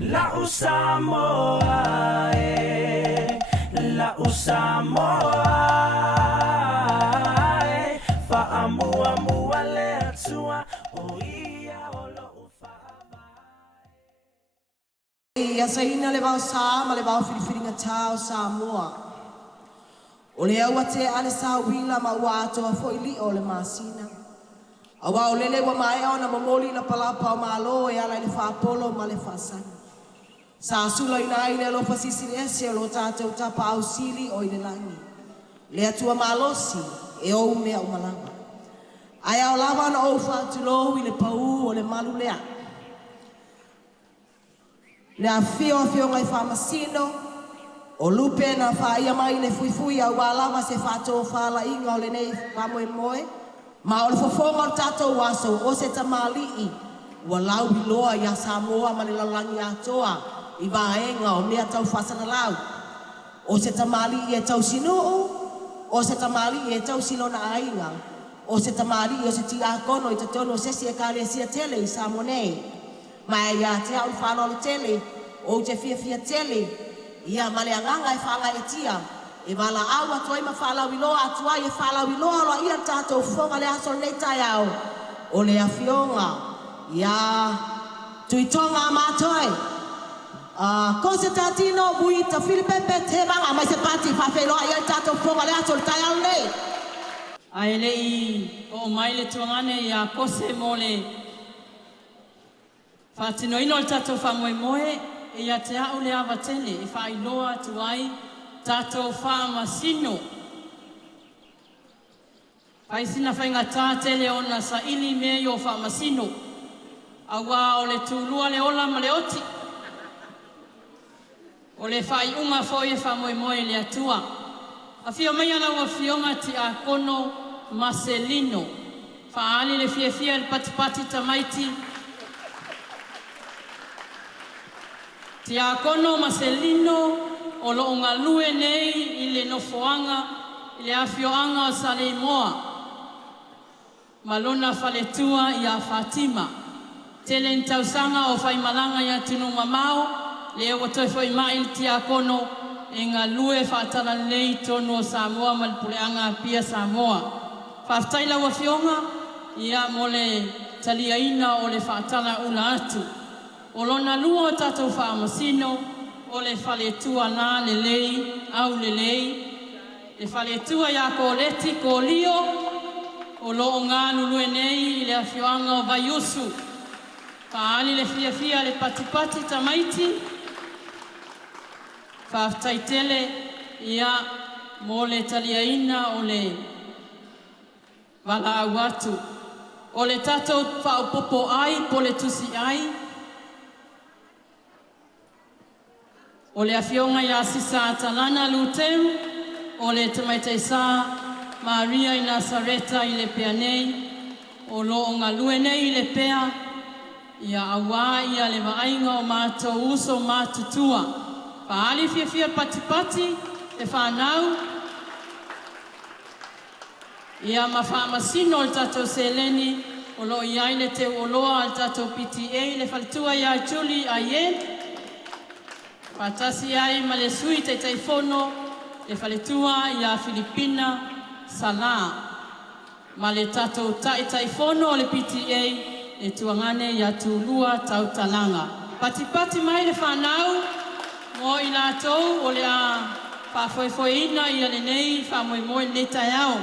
La usamoa, la usamoa, faamua mua le atua o ia o lo ufaava. Ia saina le vau sa ma le vau whiriwhiringa tau Samoa. O le aua te ale sa wila ma ua atoa foili o le masina. Awa o lele wa mai ona momoli la palapa o malo e ala le whaapolo ma le whasana. Sa sula ina i le lo pasisi le ese o lo tātou tapa au sili o i le langi. Le atua malosi e o mea o malama. Aia o lava na o whaatulo i le pau o le malu lea. Le a fio ngai whamasino o lupe na whaia mai le fuifui au wālama se whātou whāla inga o le nei whamoe moe. Ma o le fofonga o tātou waso o se tamali'i ua lau biloa ia Samoa ma le lalangi atoa i vaenga o mea tau whasana lau. O se tamali'i e tau sinoo, o se tamali'i e tau silona ainga, o se tamali'i o se tiakono i tatono sesi e kāle sia tele i Samonei. Ma e ia te au whāno le tele, o te fia tele, ia male anganga e whanga e tia. E wala awa toi ma whala wiloa atua e whala wiloa loa ia tātou whonga le aso nei tai au. O le awhionga, ia tuitonga mātoi. Ko se tātino bui ta Filipepe te wanga mai se pati whawheloa ia tātou whonga le aso tai au nei. Ai lei o mai le tuangane ia kose mo le whātino ino le tātou whamoe moe e ia te au le awa tele e whailoa tuai tātou whaamasino. Paisina whainga tātele ona sa ili mea i o whaamasino. Awa o le tūlua le ola ma le oti. O le whaiunga fōi e whamoe moe le atua. A whio mai ana ua whionga ti a kono Marcelino. Whaali le fia le patipati tamaiti. Ti a kono Marcelino o lo ngā lue nei i le nofoanga, i le awhioanga o Sale Moa. Malona whaletua i a Fatima. Tele ntausanga o whaimalanga i a tunu mamau, le o toi whai mai ti a kono e ngā lue whaatala nei tono o Samoa malpuleanga pia Samoa. Whaftaila wa whionga i a mole taliaina o le whaatala ula atu. O lona lua o tātou whaamasino, o le whaletua nā le lei, au le lei. Le whaletua ia ko leti, ko lio, o lo ngā nulue nei i le awhioanga o Vaiusu. Whaali le fia le patipati tamaiti. Whaftaitele ia mo le taliaina o le wala au atu. O le tātou whaopopo ai, po le tusi ai. O le awhionga ia sisa atalana lutem, o le tamaitaisa Maria i Nazareta i Lepea nei, o lo o ngā lue nei i Lepea, ia awa ia le waainga o mātou uso mātutua. Paali fia patipati, e whanau, ia ma whaamasino o tātou seleni, o lo iai le te oloa al tātou PTA, le whalitua ia tuli a ie, Patasi ai ma le sui te taifono, le whaletua i a Filipina, Sala. Ma le tatou taifono o le PTA, le tuangane i a tūlua tautalanga. Patipati mai le whanau, mo i lātou o le a whawhoefoeina i a le nei, whamoemoe le tai au.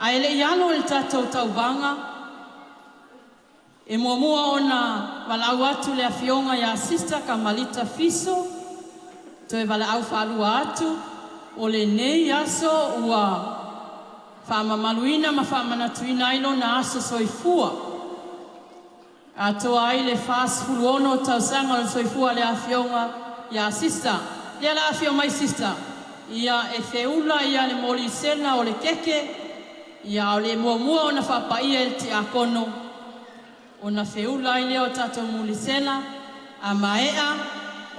A ele i alo le tatou taubanga, e mua ona walau atu le awhionga i a Sister Kamalita Fiso, toe wala au whalua atu, o le nei aso ua whamamaluina ma whamanatuina ilo na aso soifua. A toa ai le fast fuluono tausanga o soifua le awhionga i a Sister. Ia la awhio mai Sister. Ia e feula ia le moli sena o le keke, ia o le mua o na whapaia el ti a kono. O na feula i leo tato muli sena, a maea,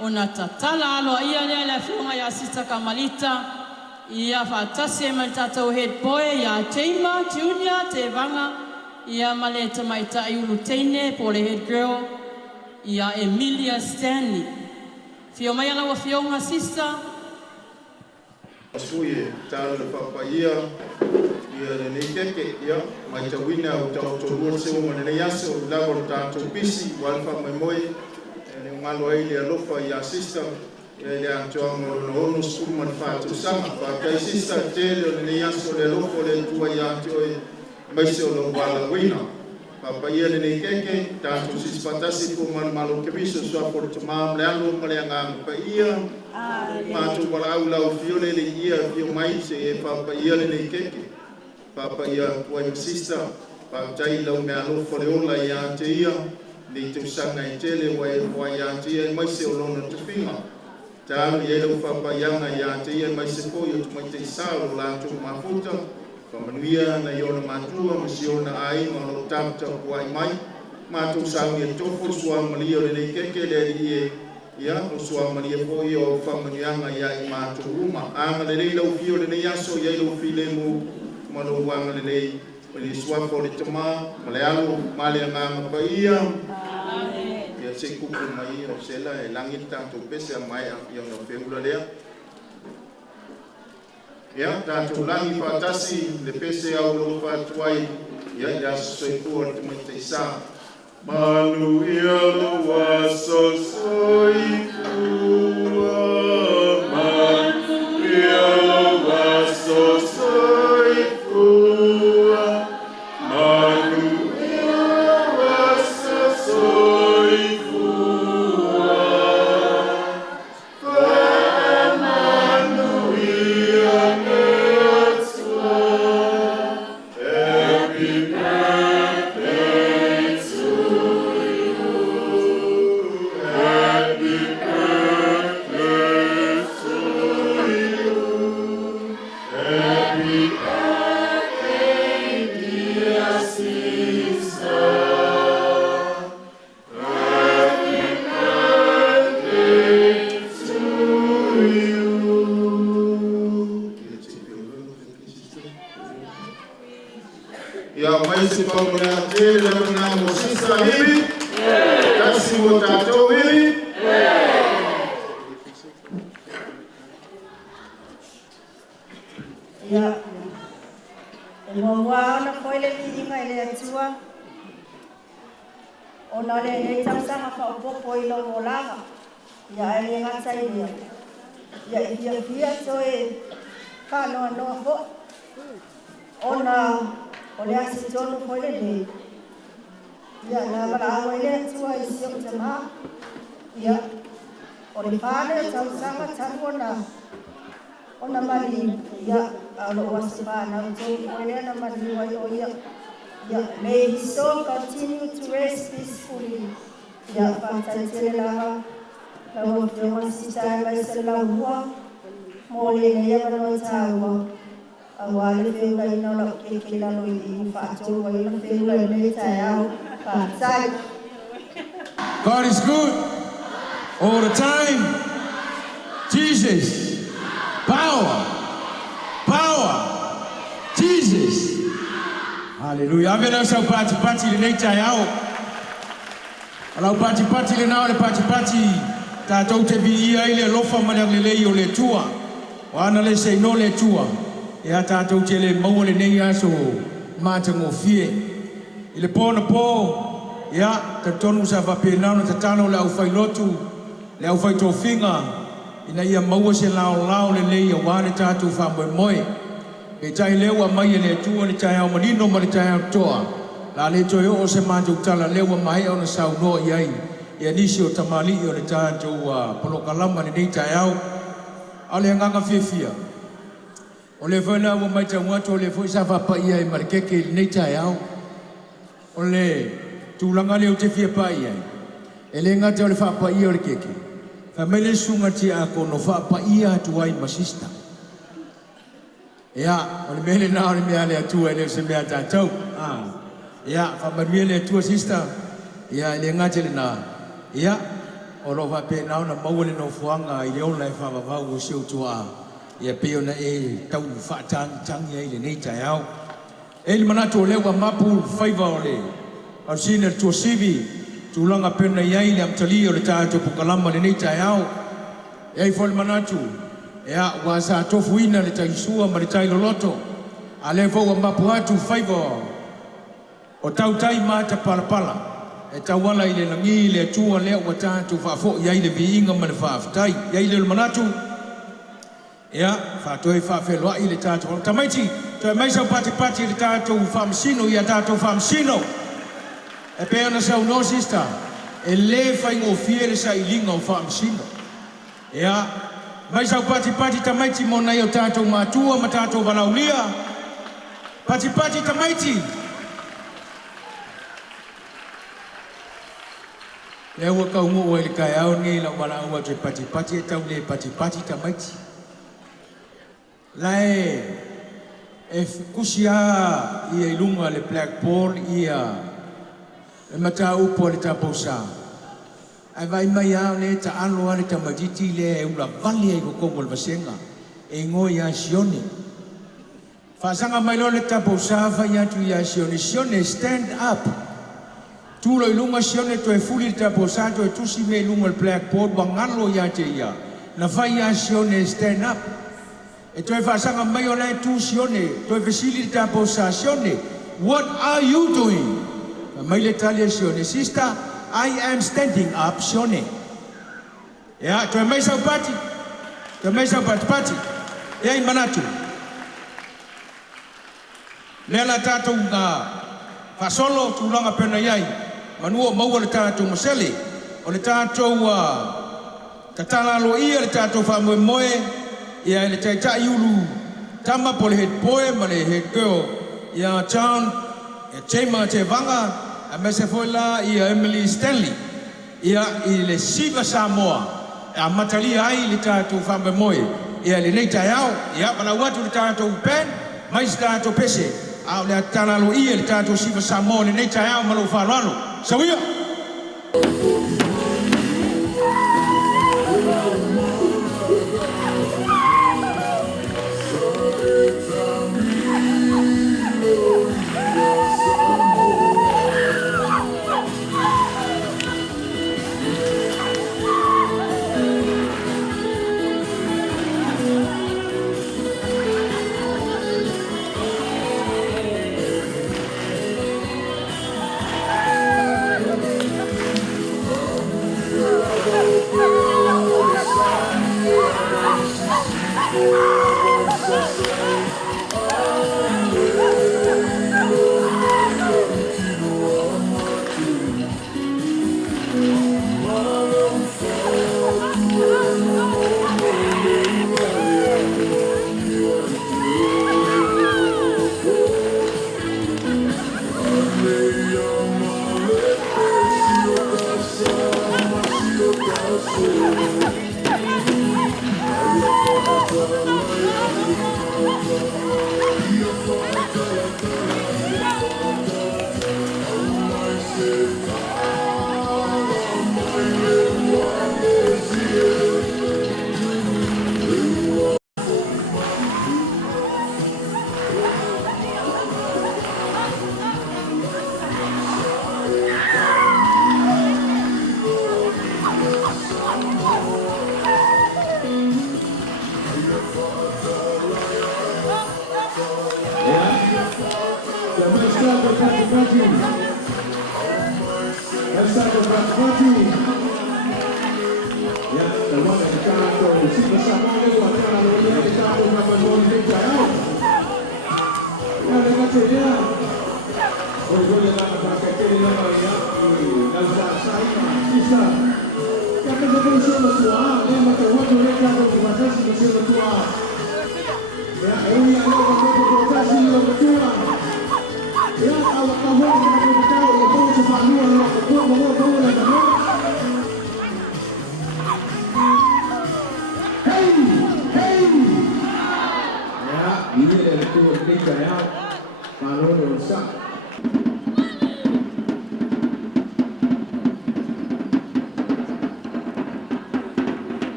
o na tatala alo ia lea le whionga ia Sister Kamalita, ia whatase mai tatou head boy ia Teima Junior te vanga, ia male tamaita iulu teine po le head girl ia Emilia Stanley. Fio mai ala wa fionga sister. Asuye talo le papaia ia le nekeke ia mai tawina o tau tolu se o mane yaso la volta to pisi walfa mai moi le ngalo ai le alofa ia sister le antoa mo no sku man fa tu sama pa kai sister tele le yaso le lofo le tua ia toi mai se o wala wina papaia le nekeke tanto si spatasi ko man malo kebiso so por tama le alo male nga pa ia matu wala ula fiole le ia fio mai se papa ia le keke papa ia wa sister pa tai lo me alo fo le ola ia te ia le tu sanga i tele wa ia te ia mai se lo no te finga ta ia lo papa ia na ia te ia mai se ko yo mai te sa la tu mafuta pa manuia na yo na matua mo si ona ai mo lo tamta wa mai matu sanga i tofu sua malio le keke le ia ia o sua maria foi o famanianga ia I matu uma anga le lo fio le yaso ia lo file mu malo wanga le le sua for le tama malealo maleanga pa ia ia se kupu mai o sela e langi tanto pese mai a ia no feula le ia tanto langi fatasi le pese au lo fatuai ia ia so for te mai sa Manu ialo waso soifua Manu ialo waso soifua Manu ialo waso soifua Manu ialo Happy birthday to Ona mali ya alo wasifana na mali wa ya may his soul continue to rest peacefully ya fantasile la wo de wasita mai sala wa mole ne ya no tawa awale fenga ina la keke la no I fato wa ina fenga ne tayao fa sai God is good all the time. Jesus. Power. Jesus. Hallelujah. I'm going to party the nature out. Allow party le now le party. Ta tote bi ia ile lofa malang le yo le tua. Wana le sei no le tua. Ya ta tote le mau le nei aso matango fie. Ile pona po ya ta tonu sa va pe na ta tano la ufai lotu. Le ufai to finga. Ina ia maua se lao le lei a wane tātou whamoe. E tai lewa mai le tua ni tai au manino ma le tai au toa. La le toi o se mātou tala lewa mai au na sau noa iai. Ia nisi o tamali o le tātou polokalama ni nei tai au. A le nganga fia. O le whaina ua mai tau ngatu o le fwoi sa whapa iai ma le keke nei tai au. O le tūlanga leo te fia pa iai. E le ngata o le whapa iai o le keke. Famele sunga ti ako no fa pa ia tuai masista. Ya, o le mele na o le mea le atua ele se mea tātou. Ya, fa manuia le atua sista. Ya, le ngate le na. Ya, o lo fa pe na o na maua le no fuanga I le ola e fa vavau o seo tua. Ya pe o na e tau fa tang ia I le nei tai au. Ele manatu le wa mapu favor le. Au sina tu sivi tu langa pena yai le amtali o le tato pukalama le nei tai au. Ei fol manatu. Ea wa sa tofuina le tai sua ma le tai loloto. Ale fo wa mapu atu favor. O tau tai mata pala. E tawala ile langi le tua le wa tato fa fo yai le viinga ma le fa tai. Yai le manatu. Ea fa toi fa fe loa ile tato. Tamaiti to mai sa pati le tato fa msino ia tato fa msino. E pe ana sa no sister. E le fa ingo fiere sa ilinga o fa msino. Ea mai sa pati tamaiti mo na yo tato matua ma tato valaulia. Pati tamaiti. Le wa ka mo o le kai au ni la wala o te pati e tau le pati tamaiti. Lai e kusia ia ilunga le Black Ball ia e mata upo le taposa. Ai vai mai au ne ta alo ale tamaditi le e ula vali e kokongo le vasenga e ngoi a sione. Fasanga mai lo le taposa fa yatu ia sione stand up. Tulo ilunga sione to e fuli le taposa to e tusi me ilunga le Black Ball wangalo ia te ia. Na fa ia sione stand up. E toi fasanga mai o lai tu sione, toi facilita posasione. What are you doing? Mai le talia sione, sister, I am standing up sione. Ya, toi mai sa pati. Pati. Ya manatu. Lela tato nga fasolo tulanga pena yai. Manuo mau le tato masele. O le tato tatala lo ia le tato fa moe. Ia le tai ulu tama po le head boy ma le head girl ia town e chema te vanga a mese foi la ia Emily Stanley ia i le siva Samoa a matali ai le tatu fambe moe ia le nei tai au ia mana watu le tatu pen mai tatu pese a le tana lo ia le tatu siva Samoa le nei tai au malo falano sawia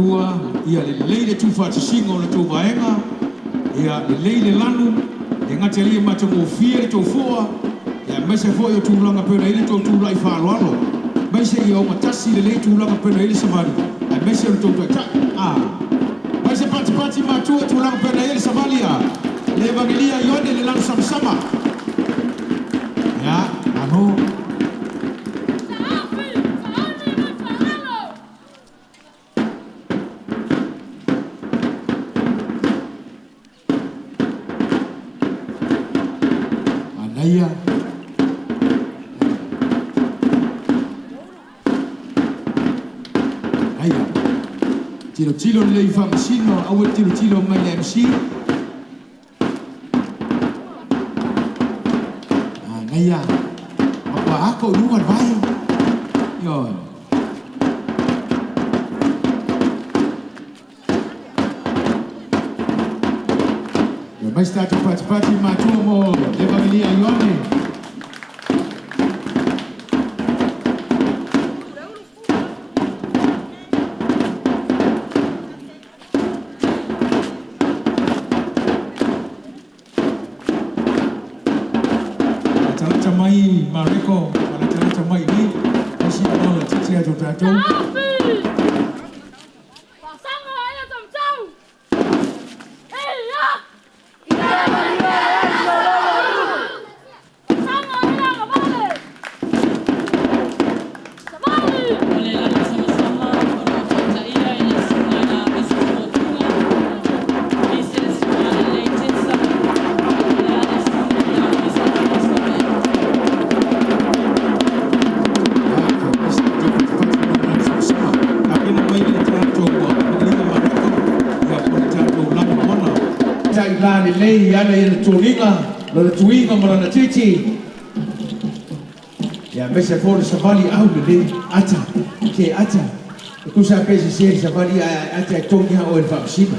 matua ia le leile tu whātisinga o le tō vaenga ia le leile lanu e ngate lia matango fia le tō fua ia mese fo yo tūlanga pena ile tō tūlai whāloalo mese ia o matasi le leile tūlanga pena ile samari ai mese o tō ta mese pati matua tūlanga pena ile samali le evangelia ione le lanu sama ya ano Aya. Aya. Tiro le famosino, awe tiro mai le MC. Aya. Apa ako luar vai. Yo. Vai estar participando de Matumo, de Evangelia Ione. Atalanta mai Mareko, atalanta mai ni, asi bola titi ato tato. Lei ana ia tuninga lo tuinga mara titi ya mese for savali au de ata ke ata ku sa pesi se savali ata tonga o el vaccina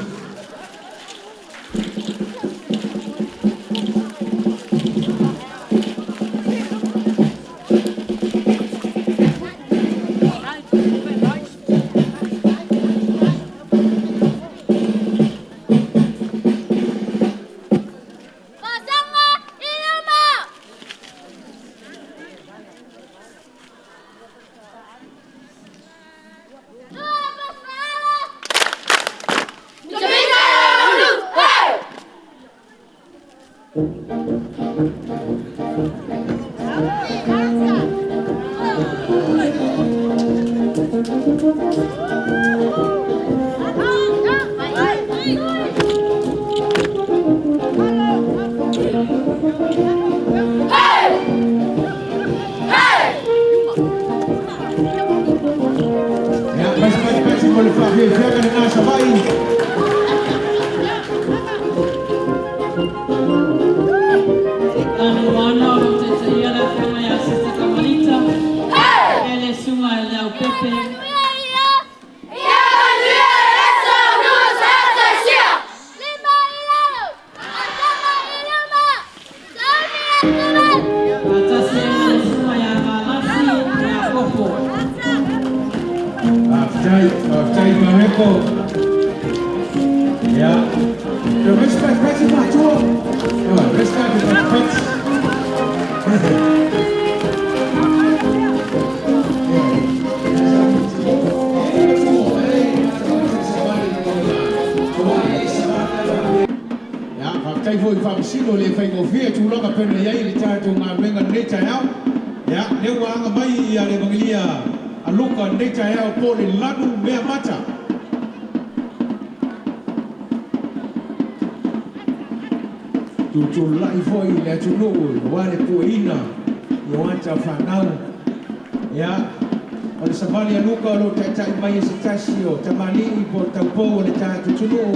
tamani por tampo le ta tuno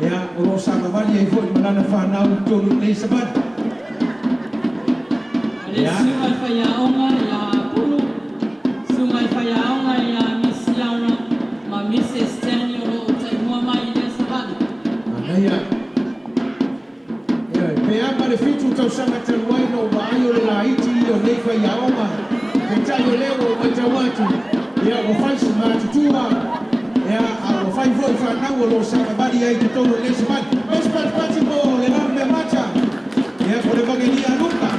ya ro sa vali ai foi malana fa na to le sabat ya sungai fa ya onga ya pulu sungai fa ya onga ya misiana ma mises tenio ro ta mo mai le sabat ya pe ama le fitu tau sanga te wai no vai o la iti o le fa ya onga ke ta yo le o mai tawatu ya o fai su ma tutua ya whanau o lo sakabari ai te tolu le semani. Mes pati mo le lambe macha. Ia ko le vangelia luka.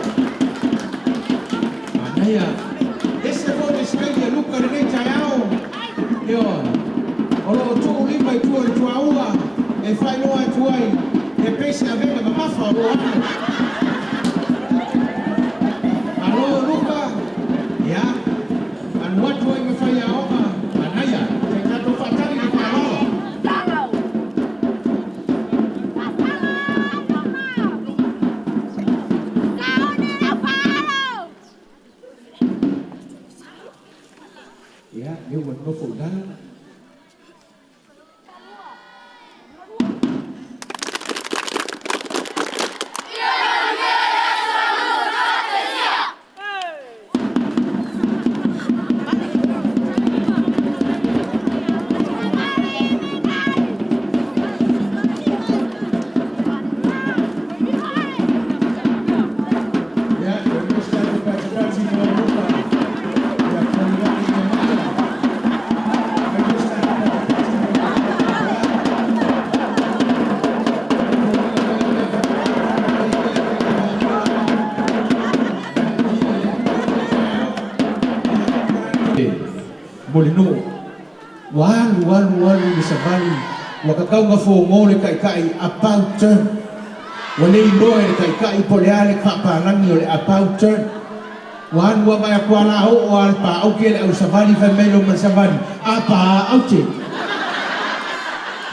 Anaya. Ese fo de skai luka le nei tai ao. Yo. O lo tu lima tu le tu aua. E fai loa tu ai. E pese a venga mamafa o ana. Alo luka. Ya. An watu ai me fai a oma. Anaya. Te tato fatali ni palo. Ya, dia buat nofo dalam. Molino walu di sabali wakakau ngafo kai about turn wale loe kai poleale papalangi ole about turn wan wa mai kwala o al pa o kele au sabali fa melo man sabali apa auche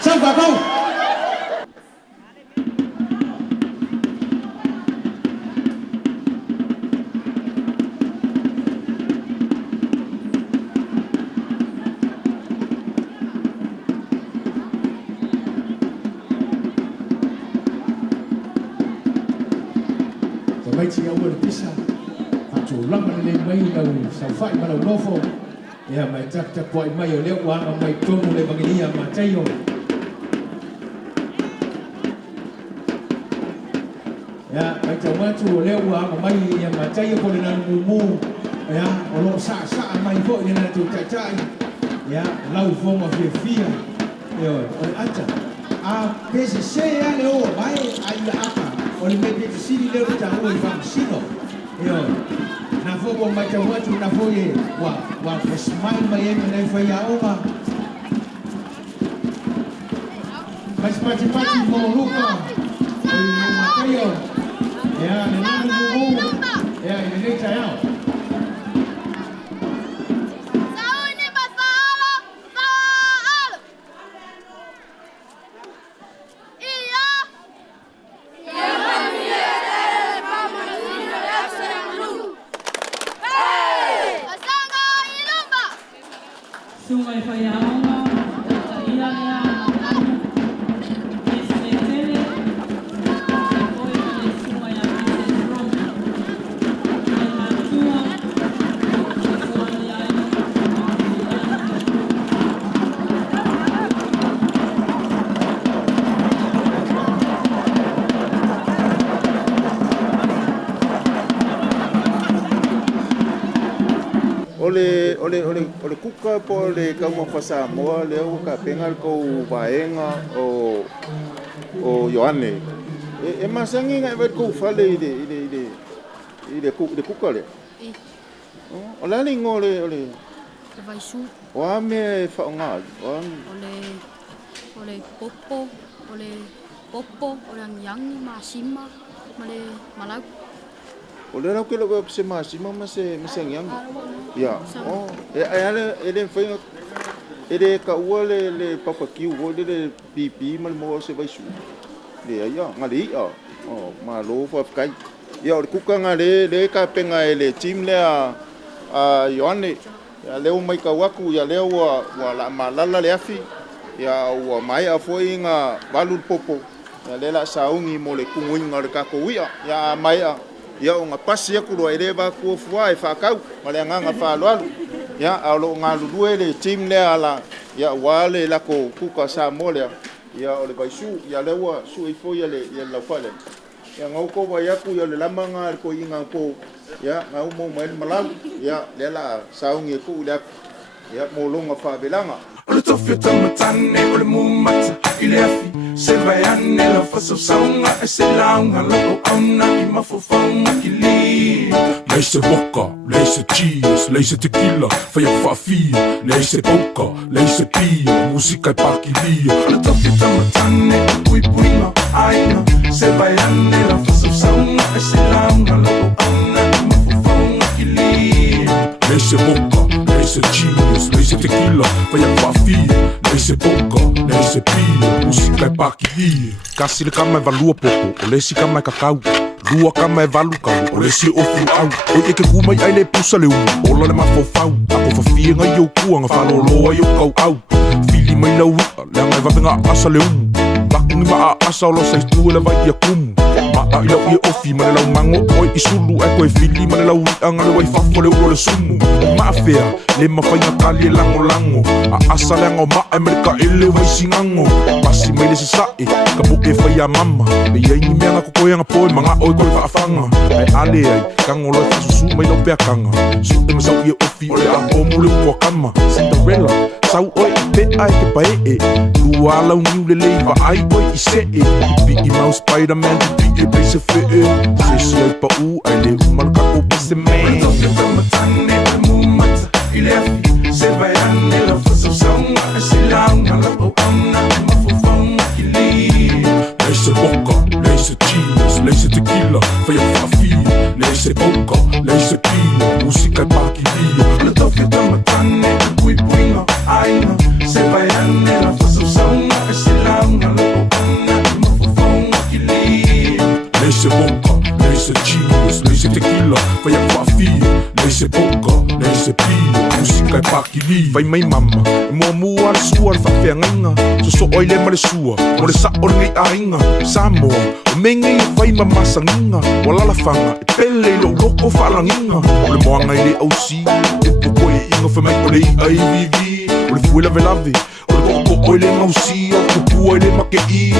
samba kau mai tia ua le pisa fatulaga le lei mai lau saufai ma lau lofo ia mai takitapu ai mai o lea ua aga mai tonu le vagelia mataio ia mai tau atu o lea ua aga mai ia mataio po le nanu mumu ia o loo sa'asa'a mai fo'i le nana tautaita'i ia lau foga fiafia ia o le ata a pesese a le oa mai ai le aka o le me pe sili le ta o i vaccino io na fogo mai te watu na foye wa smile mai e nei fa ya oma mas pati mo luka io ya ne nanu mu ya ne nei ta ya Sungai Fayaonga, Tailania, Esmetele, Oya Sungai ya Rom, Matua, Sonia, ole kuka po le kauma fasa moa le o ka pengal ko vaenga o Yohane e masangi ngai vet ko fale ide kuka le o la li ngole ole vai su wa me fa nga ole popo orang yang masima male malau ole ra ke lo se masima se ngiang ya oh ele foi ele ka ua le papakiu o le pipi mal mo se vai su le ya ngali oh ma lo fa kai ya o kuka ngale le ka penga ele tim le a Yohane ya leo mai ka waku ya leo wa la malala le afi ya wa mai a foi nga balul popo ya le la saungi mo le kunguinga le ka ko ya mai ya o nga pasi aku lo ele ba ku fua e fa kau male nga fa lo ya alo nga lu le tim le ala ya wale la ko kuka sa mole ya o le baisu ya le wa su i fo ya le la fale ya nga ko ba ya ku ya le lama nga ko inga po ya nga mo mai malau ya le la saungi ku le ya mo lo nga fa belanga tofio tamatane o le mumata I le afi se vai ane la fasasaunga e se launga la o auna I mafofaunga ki li Lei se boca, lei se cheese, lei se tequila, fai a fafi, lei se poca, lei se pia, musica e paquilia. Le tofio tamatane pui puina aina se vai ane la fasasaunga e se launga la o auna I mafofaunga ki li Lei se boca, lei se cheese, lei se tequila, fai a fafi, lei se poca, lei se pia, musica e paquilia. Kasi le kama e valua popo, o lei si kama e kakau. Lua kama e valu kau, o le si ofu au. O e ke kuma I ai le pusa le umu, ola le mafofau. Ako fafie ngai au kuanga, whaloloa i au kau au. Fili mai lau ua, le angai wapenga asa le umu. Lakungi maa asa o lo saitu le vai I a kumu. Maa I lau I ofi, ma le lau mango, oi I sulu. Ai koe fili, ma le lau anga le wai fafo le uro le sumu. Maa fea, le mawhainga kali e lango lango. A asa le anga o maa e mereka ele vai singango. Pasi mai le se sae, ka mo e whai a mama. Me iai ni meanga kokoeanga poe, manga oi koe whaafanga. Ai ale ai, kango loi whasusu mai lau pea kanga. Su e masau I ofi, o le a omu le ua kama. Cinderella, sau oi I pe ai ke pae e. Lua lau niu le leiva ai oi I se e. I pi I mau Spider-Man, I pi e pe se fe e. Se si ai pa u, ai le umal kako pe se me. Le tofio tamatane le mumata I le afi se vai ane la fasasaunga e se launga la o auna I mafofaunga ki li Lei se boca, lei se cheese, lei se tequila, fai a fafi, lei se poca, lei se pia, musica e paquilia. Le tofio tamatane le pui puinga aina se vai ane la fasasaunga e se launga la o auna I mafofaunga ki li Lei se boca, lei se cheese, lei se tequila, fai a fafi, lei se poca, lei se pia, musica e paquilia. Fai mai mama, e mua mua le sua le whawhiangainga, so oi le ma le sua, mo le sa o le ngai ainga, Samoa, o me ngai fai mamasanginga, o lalafanga, e pele lo loko whalanginga, o le moanga I le ausi, e poko e inga whamai o le I vivi, o le fuela velave, o le koko o le ngausia, o kupua I le make I,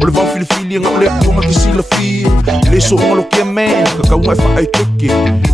o le vau filifili nga o le apunga ki sila fi, le so ngalo kia man, kakaunga e whaai keke,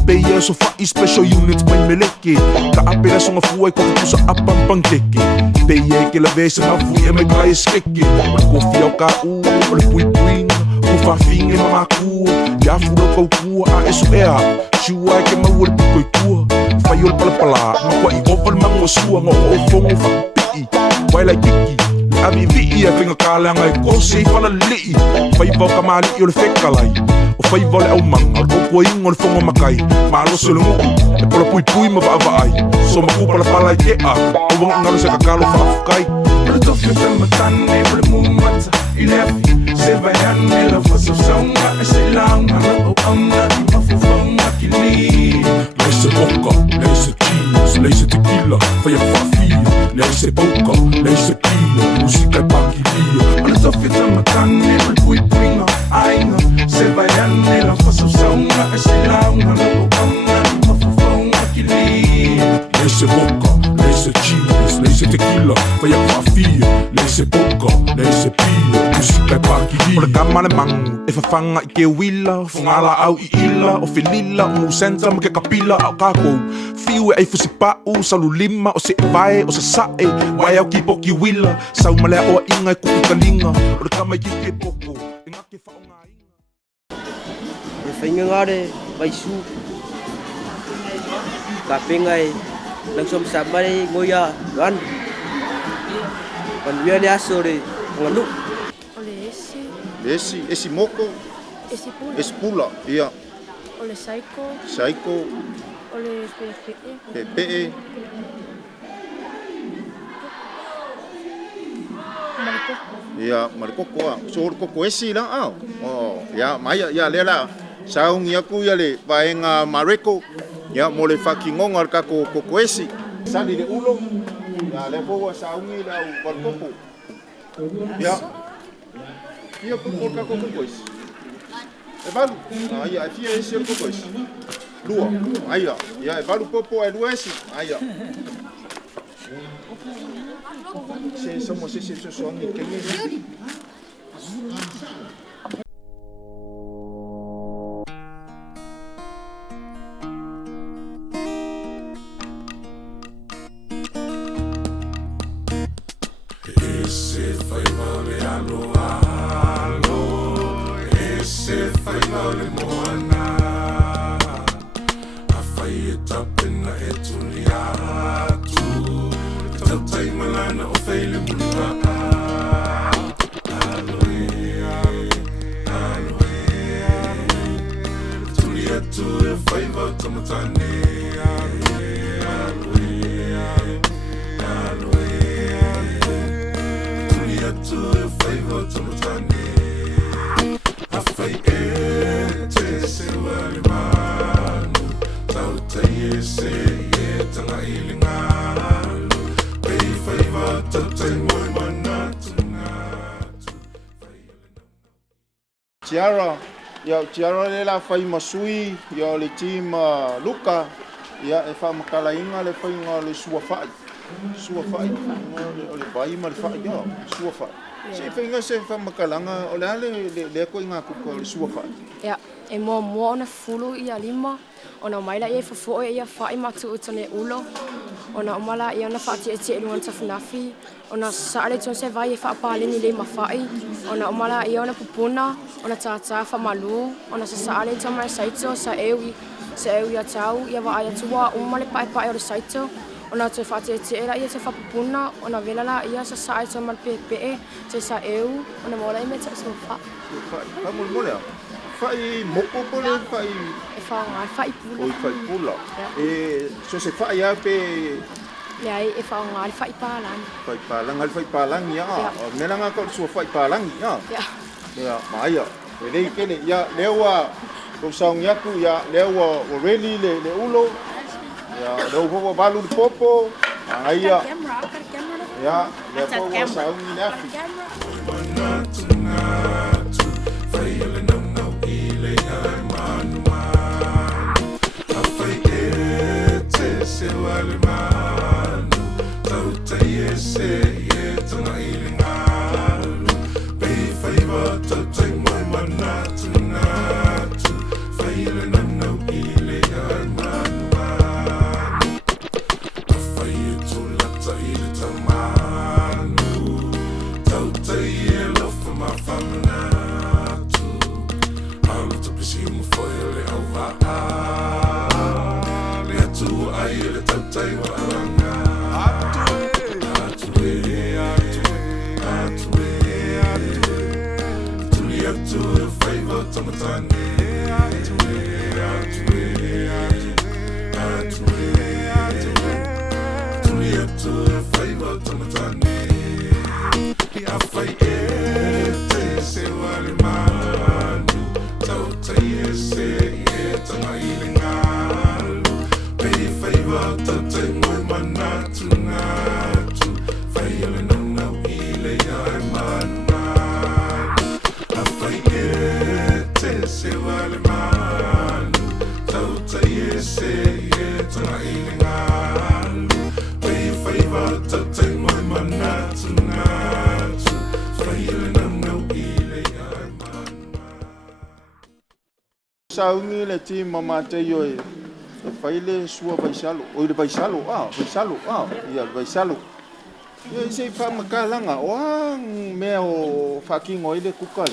peia so whai special units mai meleke, ka apela songa fuai koko kusa apampang keke, peia ke la vese nga fui e mai kai skeke, o le kofi au ka u, o le pui puinga, o whawhinge mamaku, ia furo kau kua a esu ea, shua e ke mau o le pukoi kua, whai o le palapala, makua I opa le mango sua, ngo o fongo whakpii, wai lai kiki, a vivi e whinga kāleanga e kose I whala lii, whai vau ka maali I o le whekalai, o whai vau le au manga, o kua ingo le whonga makai, maa loso le nguku, e pola pui pui ma vaa ai, so makupa la whala I te a, o wanga ngalo se kakalo whaafukai. Le tofio tamatane o le mumata I le afi se vai ane la fasasaunga e se launga la o auna I mafofaunga ki li Lei se boca, lei se cheese, lei se tequila, fai a fafi, lei se poca, lei se pia, musica e paquilia. O le tofio tamatane o le pui puinga aina se vai ane la fasasaunga e se launga la o auna I mafofaunga ki li Lei se boca, lei se cheese, lei se tequila, fai a fafi, lei se poca, lei se pia, musica e paquilia. O le kama le mangu, e whawhanga I ke wila, whangala au I ila, o whilila, o musenta ma ke kapila au kākou. Fiu e ai fusipau, salu lima, o se e vae, o se sae, wai au ki poki wila, sau malea oa inga e kuku kalinga, o le kama I ki ke poko, e ngake whaonga inga. E whainga ngare, mai su. Ka pengai, lang som samare ngoya, ran. Pan le aso re, nganu. Ole esi, Esi moko, pula. esi pula, ia, Ole saiko, saiko, ole pepe. pepe, Mariko. ia, marikoko a, so koko esi la au, o, ia, mai, ia, le la, saungi aku ia le, vaenga mareko, ia, mo le whakingonga ar kako koko esi, sali le ulo, ia, le poua saungi la au marikoko, ia, ia koko kako koko esi, e valu, ia, e fia esi ar koko esi, lua, aia, ia, e valu popo e lua esi, aia, se somos ese soangi kenge. le moana a fai e tapena e tuli atu tau tai malana o fai le mulua tuli atu e fai vau tamatane tuli atu e fai vau tamatane a fai e te se wale manu tau tai e se e tanga ili ngalu pei fai va tau tai moi manatu ngatu Tiara le la fai masui ia le team Luka ia e fa makala inga le fai nga le sua fai o le bai ma le fai ia sua fai se fai nga se fa makalanga o le ko inga ku le sua fai ia e mo ona fulu ia lima ona maila ia fo ia fai matu utone ulo ona omala ia na fati e te lungan tafunafi ona sale ton se vai fa palini le mafai ona omala ia ona pupuna ona tata fa malu ona sa sale ton mai saito sa ewi ia tau ia va ia tua umale pai o le saito ona te fati e te era ia te fa pupuna ona velala ia sa sale ton mal pepe te sa eu ona mola i me te so fa mole fai moko pole fai fai pula e so se fai a pe le ai e fa ngal fai palang ya menanga ko so fai palang ya mai e dei kene ya lewa ko saung yaku ya lewa o really le ulo ya do ho balu popo ai ya le po saung inafi se wale manu tau tai e se e tanga ili ngalu pei fai wa tau tai mai manatu ngatu fai le nanau ile ai manu manu a fai e tulata ile tamanu tau tai e lofa ma whamanatu alu tapisi mu foi le au waa tu ai le tautai wa alanga atu tuli atu e whaiva tamatane tuli atu e whaiva tamatane a whai e te se wale manu tautai e se e tanga ili ngalu fai wa tau tai moi manatu ngatu fai ele nanau ile ai manu manu a fai e te se wale manu tau tai e se e tanga ile ngalu fai wa tau tai moi manatu ngatu fai ele nanau ile ai manu saungi le ti mama te yoi faile sua vaisalo o le vaisalo ia le vaisalo ia se fa makalanga o me o fakingo ile kuka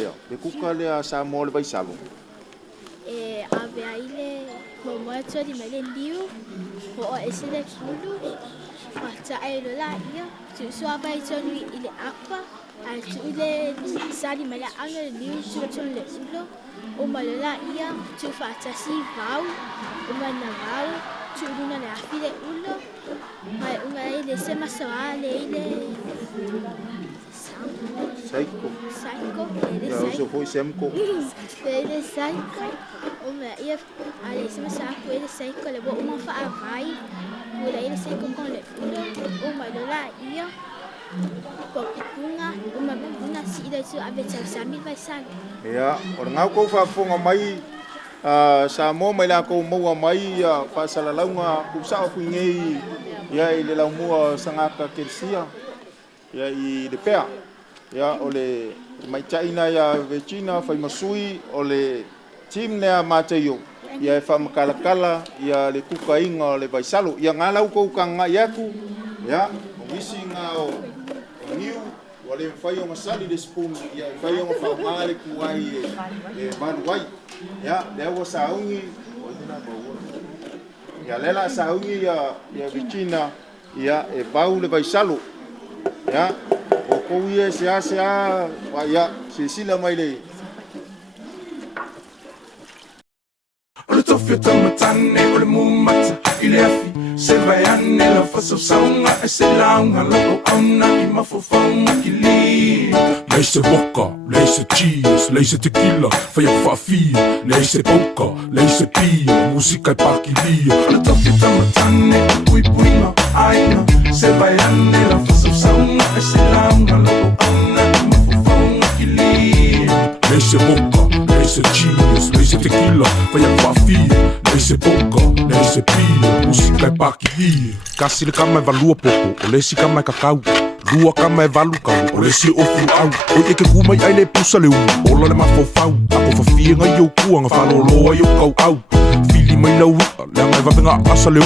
le sa mo le vaisalo e ave ile mo moto di mele liu o ese le kulu fa ai lo la ia tu so vai tonu ile apa al tu ile sali mele anga liu tu le ulo o malala ia tu fa si vau o mana vau tu luna le afile ulo mai unga ile se masawa le ile saiko ele ya so foi semko ele saiko o me ia ale se masawa ko ele saiko le bo uma fa vai o ele saiko con le ulo o malala ia uma bunga si ida su abeta sami vai san ya or ngau ko fa fonga mai sa mo mai la ko mo mai fa sala launga ku sa ku ngei ya ile la mo sangaka kelsia ya i Lepea ya ole mai China ya vecina fa masui ole tim ne mateyo ya fa makala ya le kukainga le vaisalo ya ngala ko kanga yaku ya wisi ngao niu Wale fai o masali de spoon ya fai o famale kuai manuai ya leo saungi ya lela saungi ya vicina ya baule vaisalo ya o kowie se ya sila mai le O le tofi o tamatane o le mumata I le afi se vai ane la fasausauga e se launga lau auna I mafofaunga ki li Lei se vodka, lei se cheese, lei se tequila, fai a whaafia. Lei se poker, lei se pia, musika e pakilia. O le tofi o tamatane o puipuinga ainga se vai ane la fasausauga e se launga lau auna I mafofaunga ki li Lei se vodka, lei se cheese, lei se tequila, fai a whaafia. Lei se poker, lei se pia, musika e pakilia. Kasi le kama e valua popo, o lesi kama e kakau. Lua kama e valu kau, o lesi ofu au. O eke kumai ai le pusa le ola le mafofau. Ako fafia ngai au kuanga, whaloloa i au kau au. Fili mai lau ua, lea ngai wapenga asa le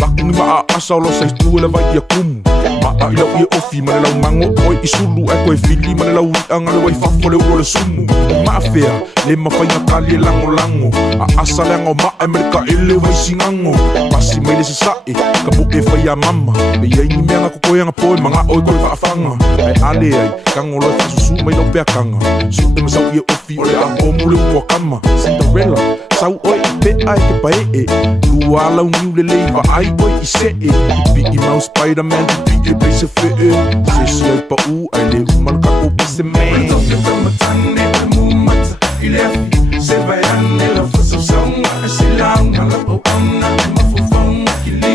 Lakungi maa asa o lo sa itu le vai ia kumu. Maa I lau ia ofi, ma le lau mango oi I sulu. Ai koe fili, ma le lau anga le wai fafo le ua le sumu. O maa fea, le mawhainga kali e lango lango. A asa le anga o maa e mereka ele wai singango. Pasi mai le se sae, ka mo e whai a mama. Me iai ni mea ngako koe anga poe, mga oi koe whaafanga. Ai ale ai, kango loi whasusu mai lau pea kanga. Su e masau ia ofi, o le a omu le ua kama. Cinderella, sau oi I pea e ke pae e. Lua lau niu le leiva ai oi I se e. Ipi I mau Spider-Man, ipi e peise fee. Se si ai pa u, ai le umalka o pise me. O le tofi o tamatane o le mumata I le afi se vai ane la fasausauga e se launga lau auna I mafofaunga ki li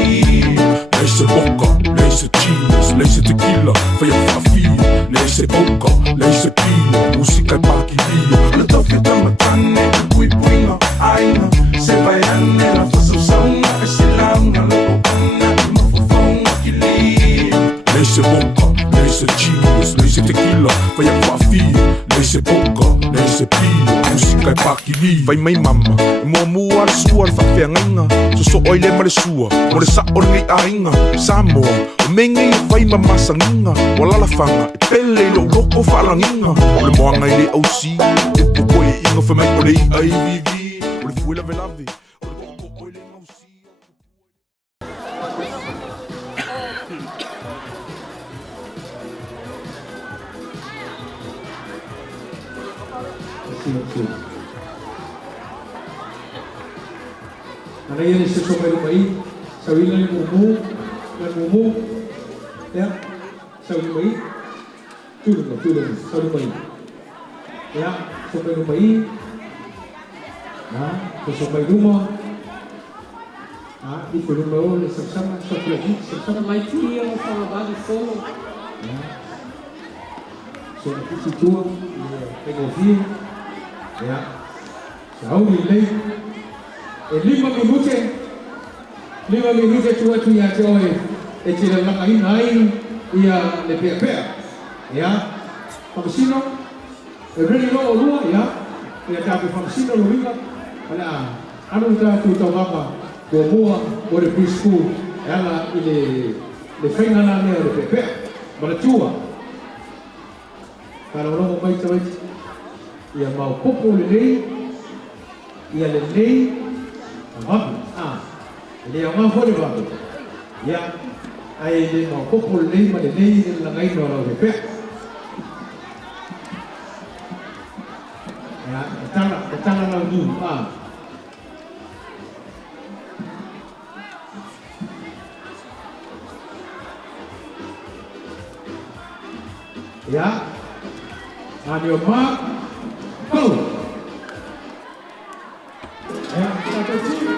Lei se vodka, lei se cheese, lei se tequila, fai a whaafia. Lei se poker, lei se pia, musika e pakilia. O le tofi o tamatane o puipuinga ainga se vai ane la fasausauga e se launga lau auna I mafofaunga ki li Lei se vodka, lei se cheese, lei se tequila, fai a whaafia. Lei se poker, lei se pia, musika e pakilia. Fai mai mama, e mua mua al sua al whawhiangainga. So oi le mare sua, mo le sa o ngai ainga. Samoa, o mengi I fai mamasanginga. Walala fanga, e pele I lo loko whalanginga. O le moanga I le au si, e poko e inga wha mai o le I ai vivi. O le fuela velave, o le koko o le ngau si. Nana ia le seso mai mai, sawila le mumu, ya, sawila mai, tulu, sawila mai, ya, sawila mai, seso mai rumah, I rumah o le sama, sama mai tia o whamabali solo. so isi tua, pego fio, ya, sauni lei. E 5 minute tua tu ia te oe e te la laka ina ai ia Lepea ia whamasino e reni lo o lua ia tape whamasino lo winga ala anu ta tu tau mama kua mua o le preschool e ala I le whaingana nea Lepea mana tua kara orongo mai tawaiti ia mau popo le nei ia le nei Vapu, le au ngā vapu. Ia, ai le mau popo le nei ma le nei le langai no lau Lepea. Ia, tala lau nu, Ia, ani o mā, go! Ia, tātou tiu.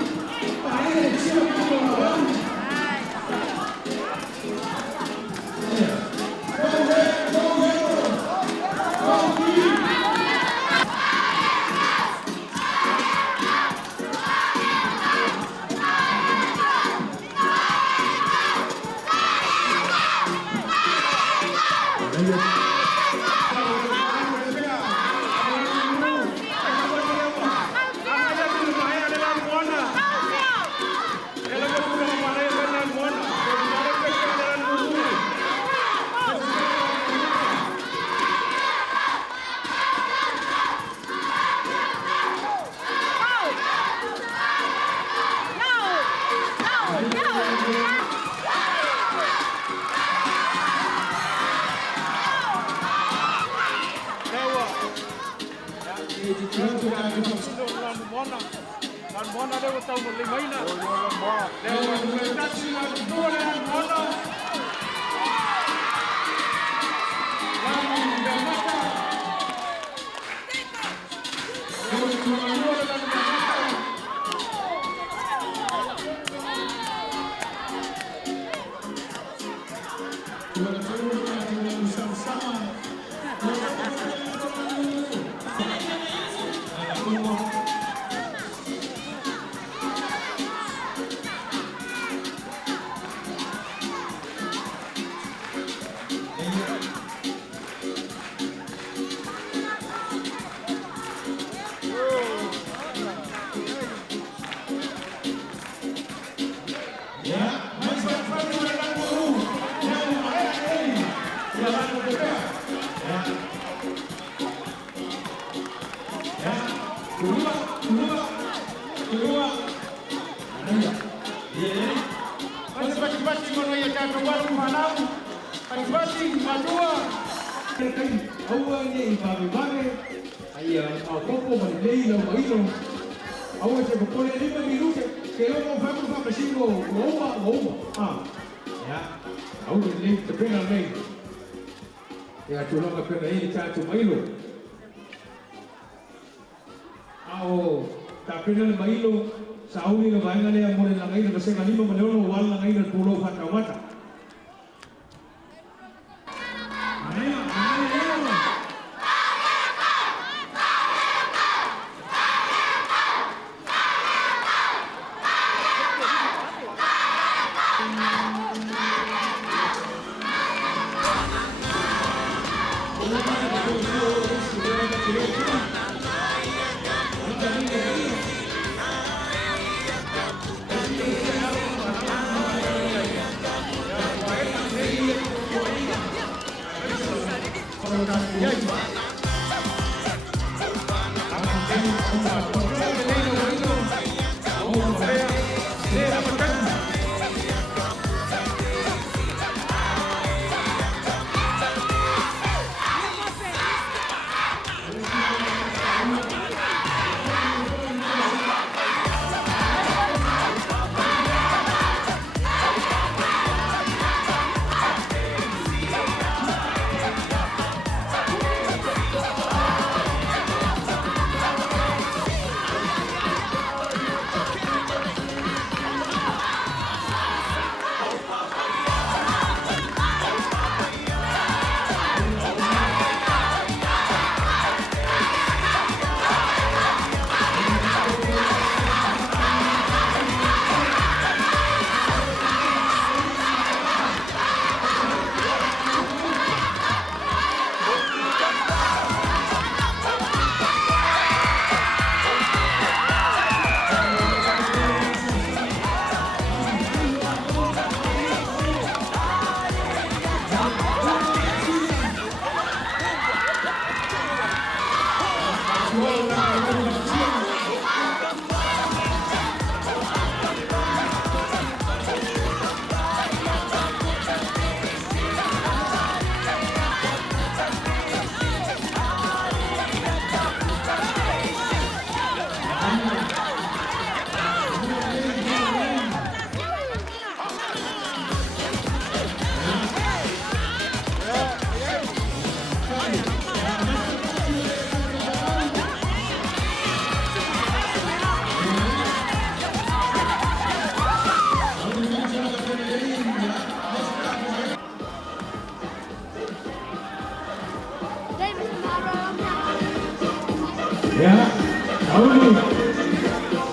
Ya,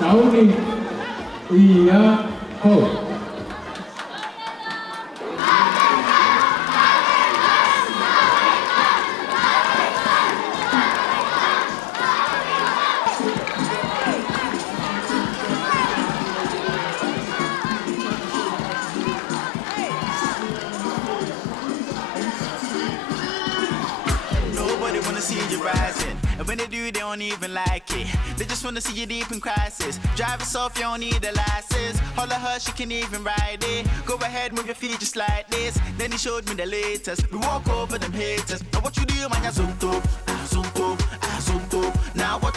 Sauni, iya, ho. Nobody wanna see you rising, and when they do, they don't even like it. They just wanna see you deep in crisis. Drive us off, you don't need a license. Holler her, she can even ride it. Go ahead, move your feet just like this. Then he showed me the latest. We walk over them haters. Now what you do, man, ya zonto, zonto, zonto. Now what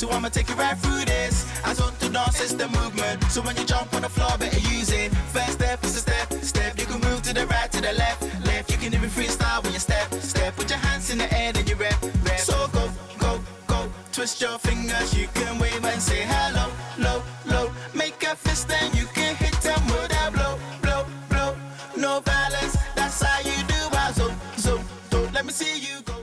so I'ma take you right through this. As on to dance, it's the movement. So when you jump on the floor, better use it. First step is a step. You can move to the right, to the left. You can even freestyle when you step. Put your hands in the air, then you rep. So go. Twist your fingers, you can wave and say hello, low. Make a fist and you can hit them with a blow. No balance, that's how you do. Let me see you go.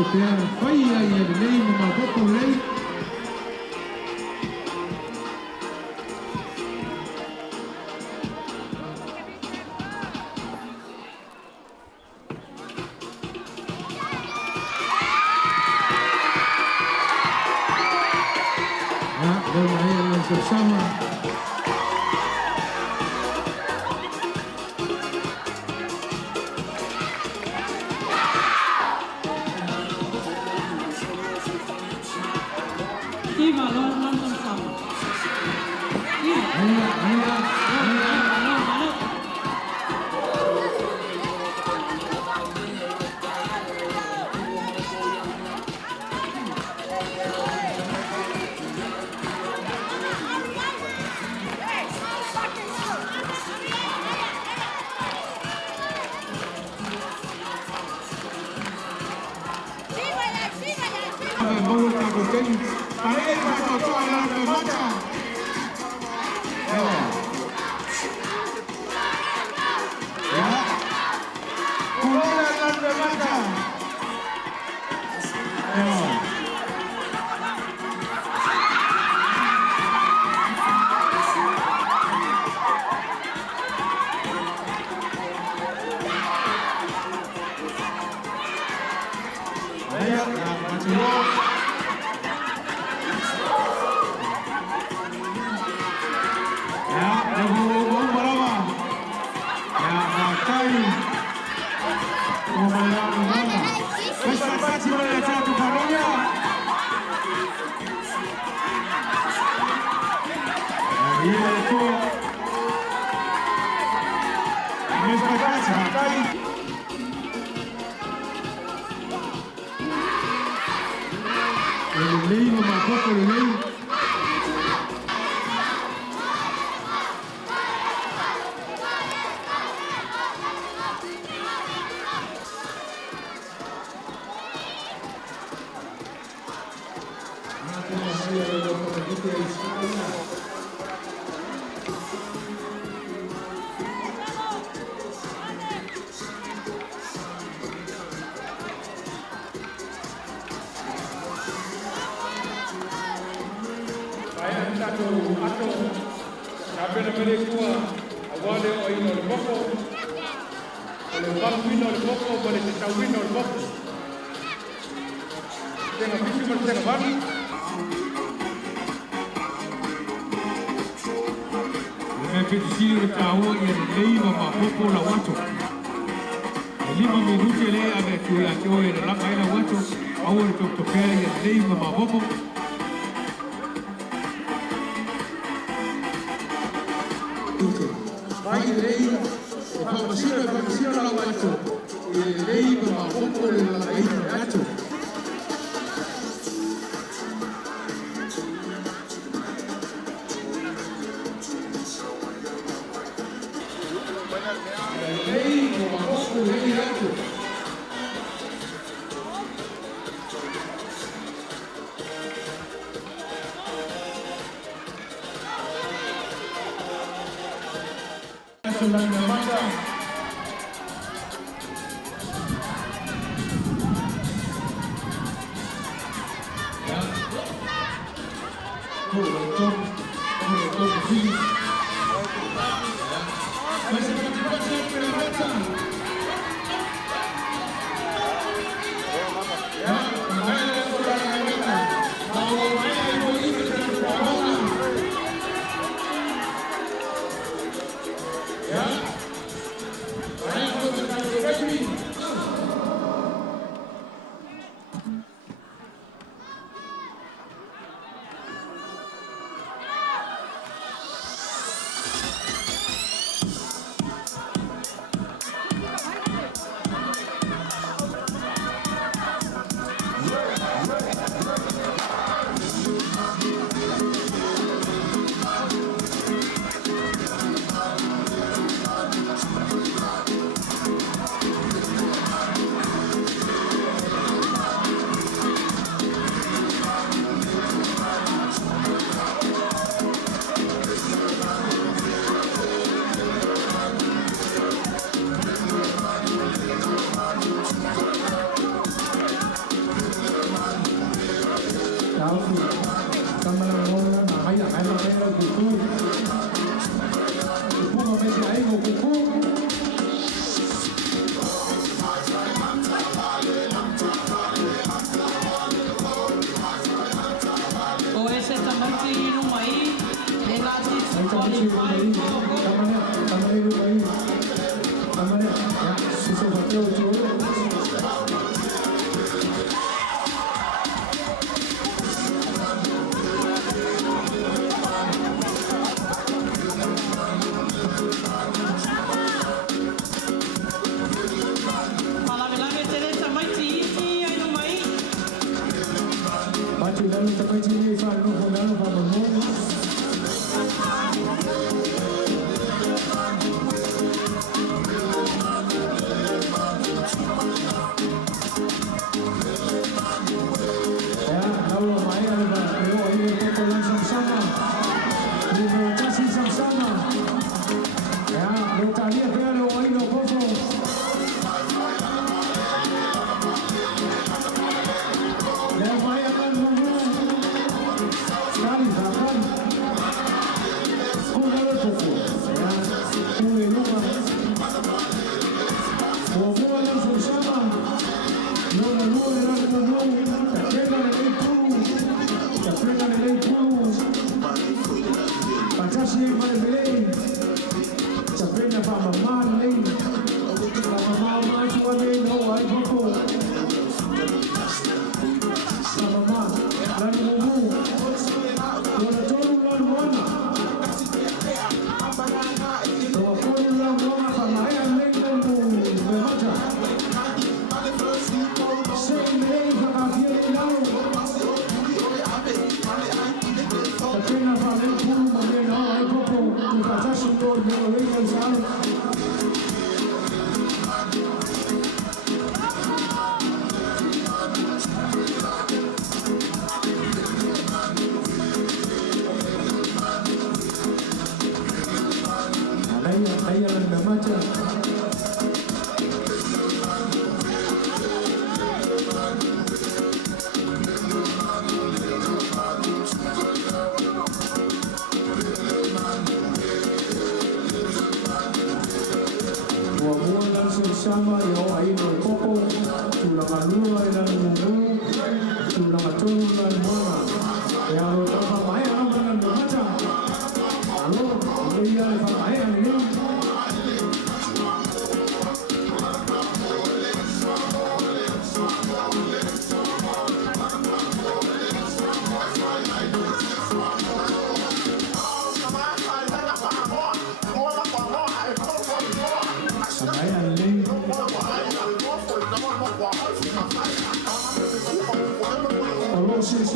Lepea, fai ai lei ma poco lei. Bersama Vai lei, fa masino la wato.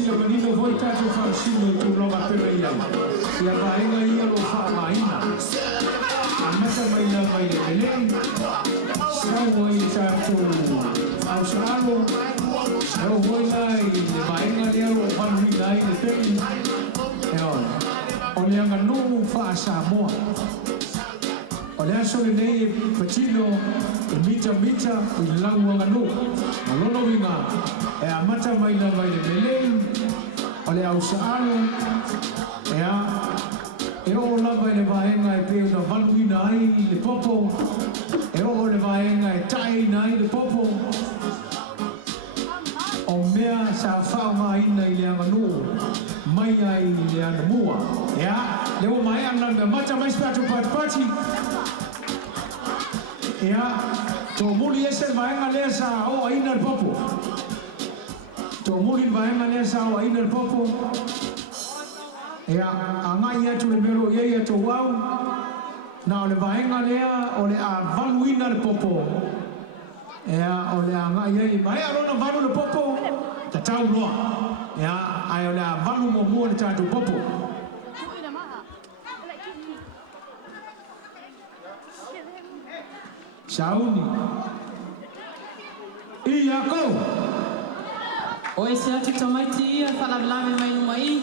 sila manino voi tatu whaasino tu longa pera ia. Ia vaenga ia lo wha maina. Amata maina mai le pelei. Saua i tatu au saalo. Sau hoi nai le vaenga lea lo whanui nai le peli. O le Aganuu wha Samoa. O le aso le nei e patino e Mitamita i lau Aganuu. Malono winga e amata mai na mai le pelei. O le au saalo e o lava le vaenga e peo na valuina ai le popo. E o le vaenga e tai na ai le popo. O mea sa whao maina i le Aganuu mai ai le anamua. Le o mai ananga mata mai spatu pati. Tō muli ese vaenga lea sa o aina le popo. Tō muli vaenga lea sa o aina le popo. Angai atu le mero iei atu wau. Na o le vaenga lea o le a valuina le popo. O le angai iei mai arona valu le popo. Ta tau loa. Ai o le a valu mo mua le tatu popo. Sauni. Ia kou. O e se atu tamaiti ia whalalame mai numai.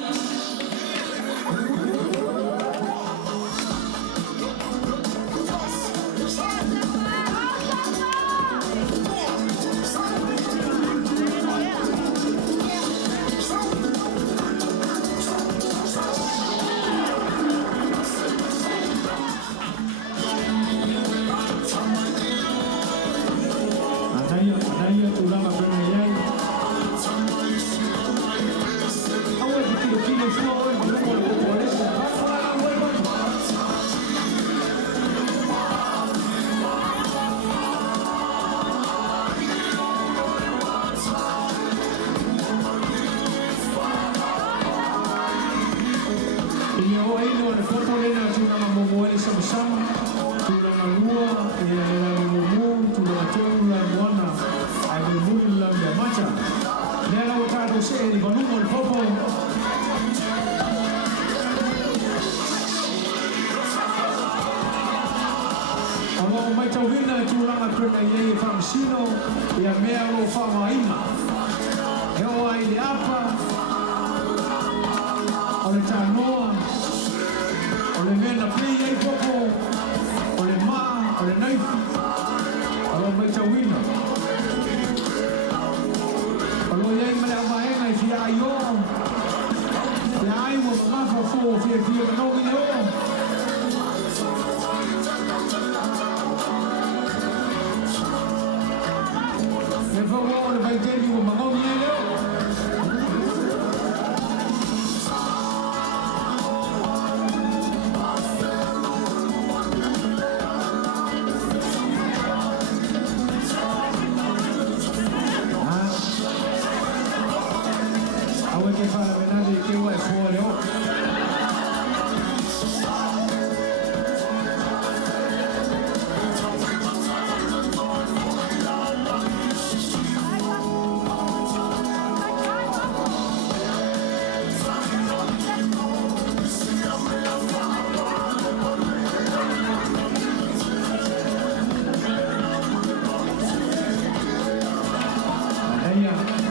Anaya tulama pena yai. Awe kilo fua oe mulumo le popolesa. Ia o aino le popolena tulama momoele sama-sama. Tulama lua, tulama momo, tulama tolu, moana. Ai le muli la mea mata. Lea lau tātou se e li vanumo le popo. Alo mai tau hina e tūranga prena iei e whamasino. Ia mea lo whamaima. E o ai le apa. O le tānoa. O le mea na pli iei popo. O le maa, o le naifi. Alo mai tau hina. Alo iei mele a maenga i fia ai o. Fia ai mo mamafa fo fia kanongi le o. Me whaua o le vaiteri mo mangongi e leo. Awe ke whala menade ke ua e fua leo.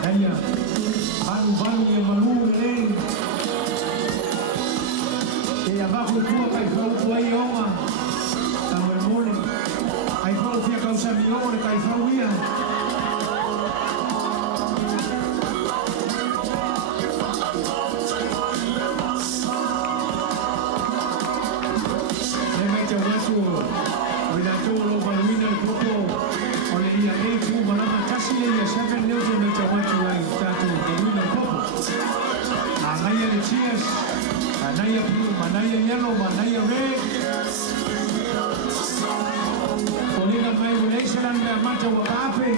Daya. Balu ia malu le. E a vaku tua kai fau kuai oma. Tamo e mole. Ai fau fia kausa mi ore kai fau ia. E mei te watu. Oina tōlo baluina le popo. Ole ia e tu malama tasi le ia 7 leo te mei te watu ai tatu baluina le popo. Anaya le cheers. Anaya blue, manaya yellow, manaya red. Polina mai uleishalan me mata wa kape.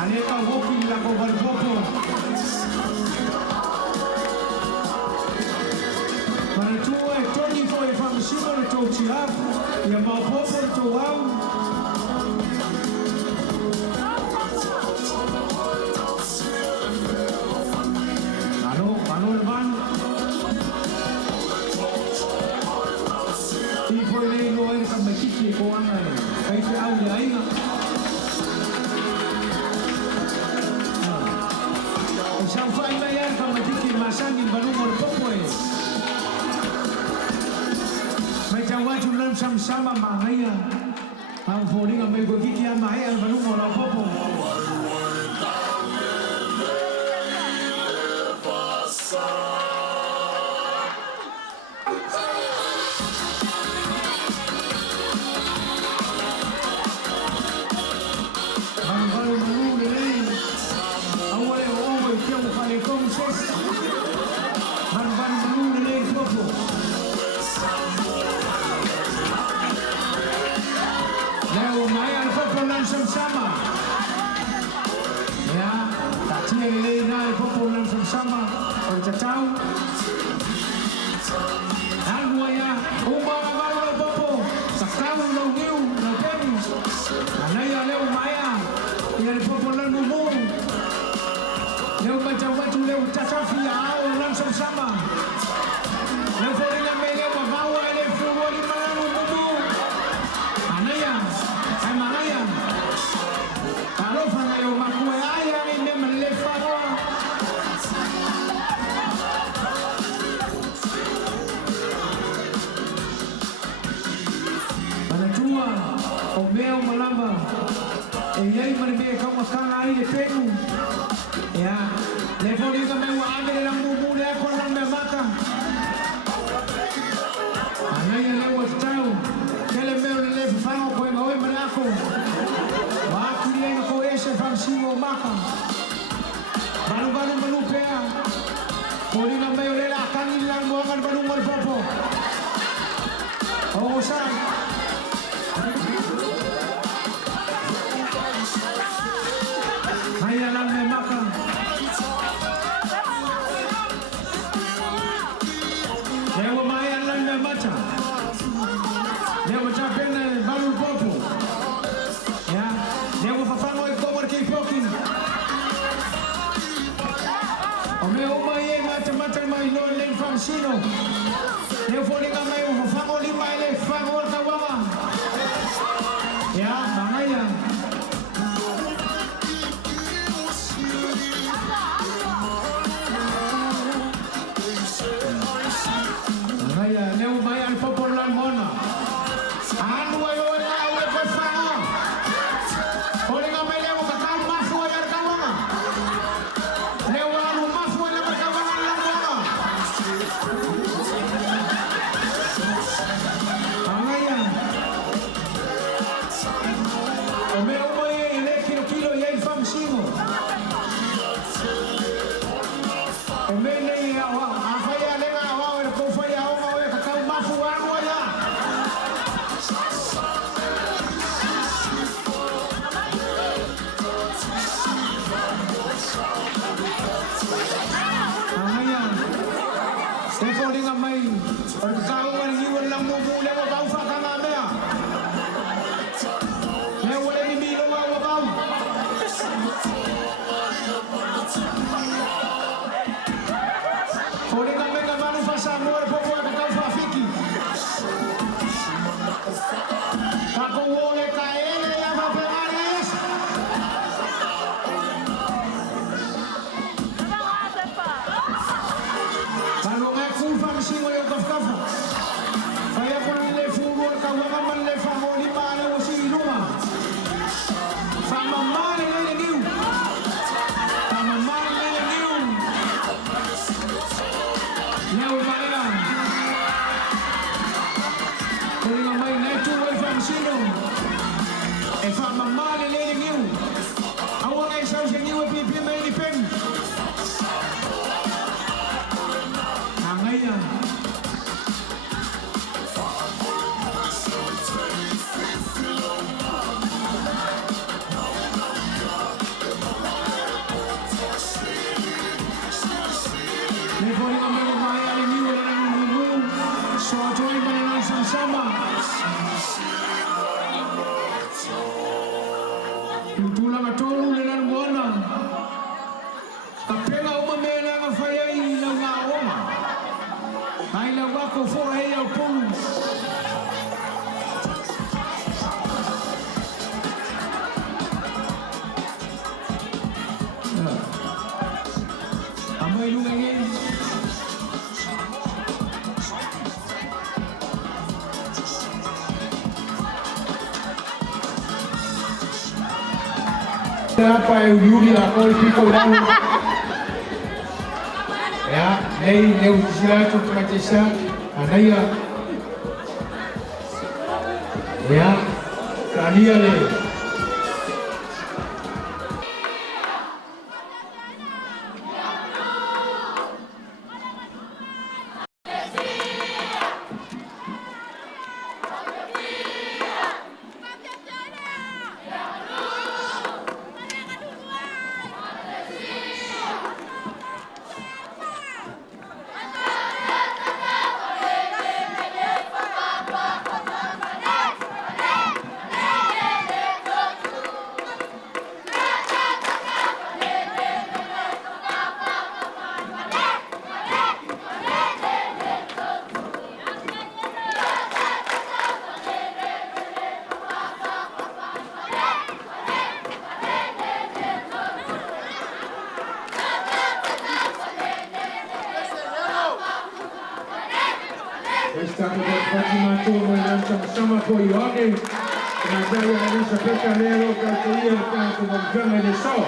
Aneka woki la ko balpopo. Para tu e toni fo e famasino le tau tiapu. Ia mau popo le tau au. Sang fai mayan kamatiki masang in balumor popoe. May tawatu lang sama mahaya. Ang foling ang may gogiti ang mahaya ang balumor popo. Sama ya tak cia lei na popo lang sama on tatau algo ya umba malo popo sakau no niu no tem anaya leo maya ya popo lang mumu leo macam watu leo tatafi au lang sama leo foringa mele bawa ele fuori malu mumu anaya ai manaya kalau fangayo makue aya ini melefaroa panatua o meo malamba e yai marbe kama kanga ai de penu ya le foriga me wa amere la mumu le ko na me maka anaya le wa tau kele meo le fango ko ngoi manako Wakilian ko ese fansimo maka. Baru-baru Lepea. Poli na mayo lela kanin lang mo ang balungal popo. O san. Haya lang me maka. Dewa maya lang me macha. Dewa chapena balu popo. Devo fafango e komor ki pokin. O meu mai mata mai no len fansino. Devo folinga mai o fafango li mai le fafango kawama. Ya, bangaya. Bangaya, devo mai al popor lan mona. Anu ayo na awe fafango. Folinga mai lewo kakau mafu ya kawama. Lewo anu mafu ya kawama lan mona. Bangaya. O meu mai ele kilo e ele fam singo. O meu nei awa, afaya lenga awa e ko faya awa e kakau mafu anu ya. Amaya. Stefo linga mai. Kau ang iwan lang mo mula wa kau fa kanga mea. Lewo le ni lo wa kau. Kole kame kamanu fa sa mo po po ka kau fa fiki. Kako wole kaele ya ba pegares. Kalau aku fungsi mo yo kafa. Kaya ko ni le fútbol ka wa man le fa mo ni mane o si luma. Fa mamma le niu. Fa mamma le niu. Leo malena. Kaya mai na tu wa fungsi no. E fa mamma le niu. Awang ai sa se niu pi mai ni pen. Angaya. Ne poi kami mai ali ni wala nunggu. So joy mana sama. Tula matolu lenan bona. Kapela uma mena ngafaya ina ngaoma. Ai la wako fo ai au pulu. Mai lunga ngai. Apa yang diundi lah kau pikir orang. Ya, nei sila tu macam anaya. Ya, kalian le. Está Fatima Tomo sama po yoge na jaya alisa peka leo katuia kwa kumjana ni sawa.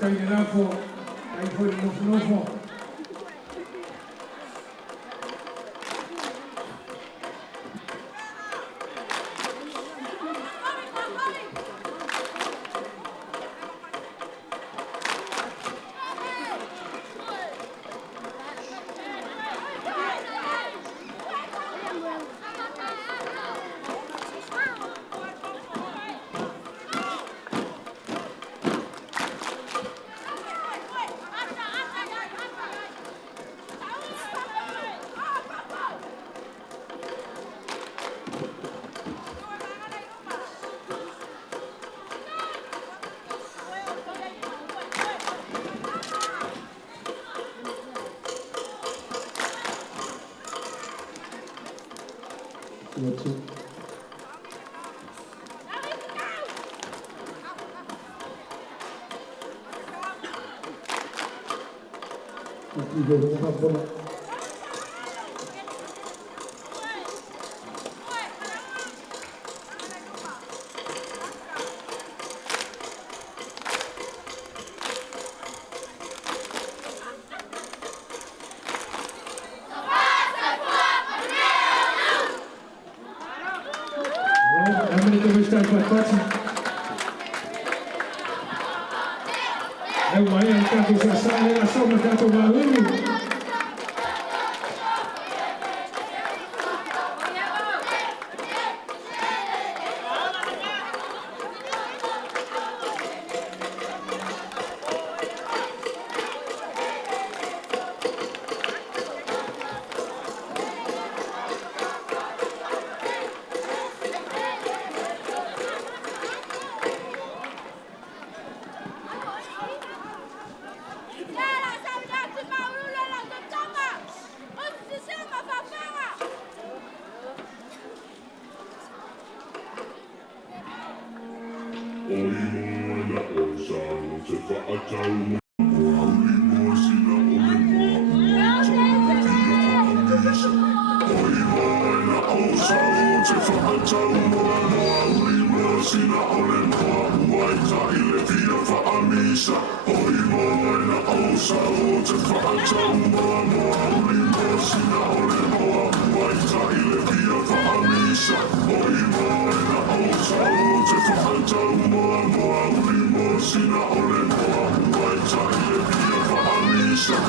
Kai ni nafo, kai foi nofo. whakatau moa moa uri moa sina ole moa Uai ka i Lepea whaamisa Oi moa e na ausa o te whakatau moa moa uri moa sina ole moa Uai ka i Lepea whaamisa Oi moa e na ausa o te whakatau moa moa uri moa sina ole moa Uai ka i Lepea whaamisa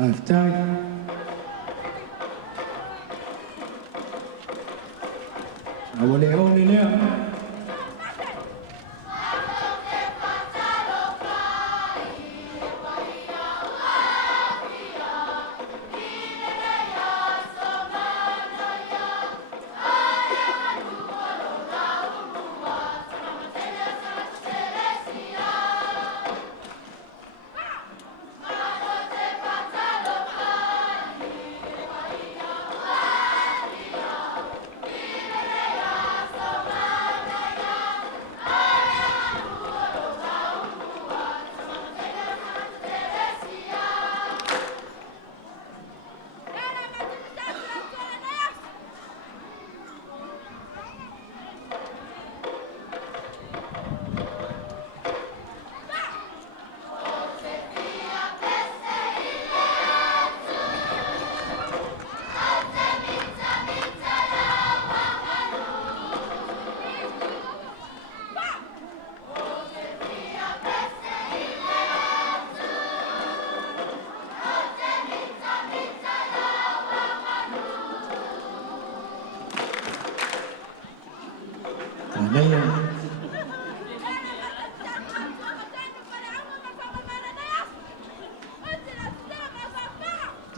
Half time. Awale ole leo.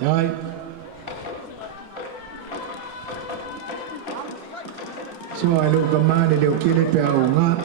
Rồi. So ai lu kamane leo kile pe aunga.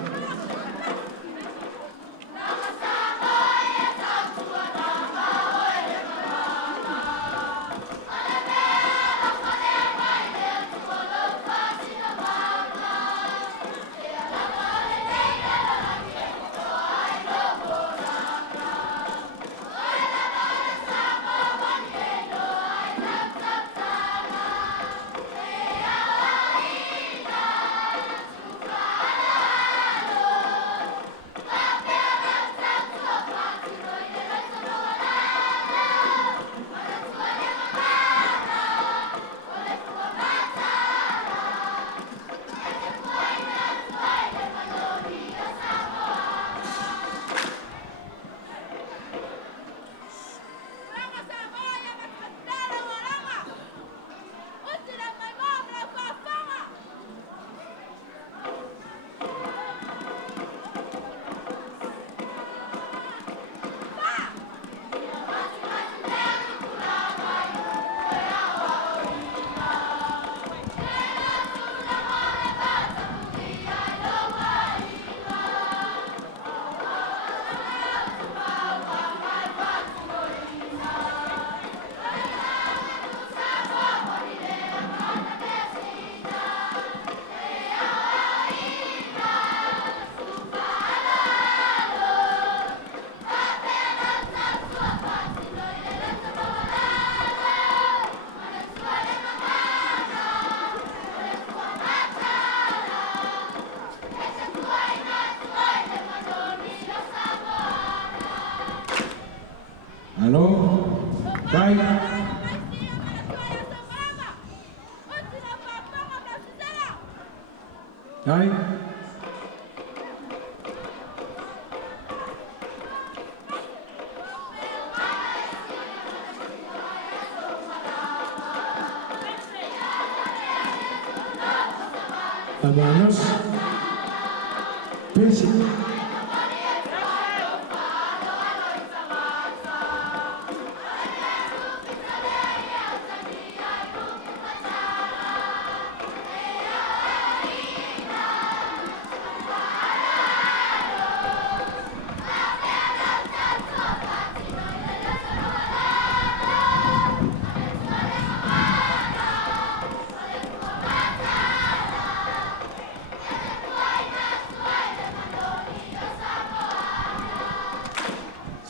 Hello? Right? Right? Aganuu. Pesi.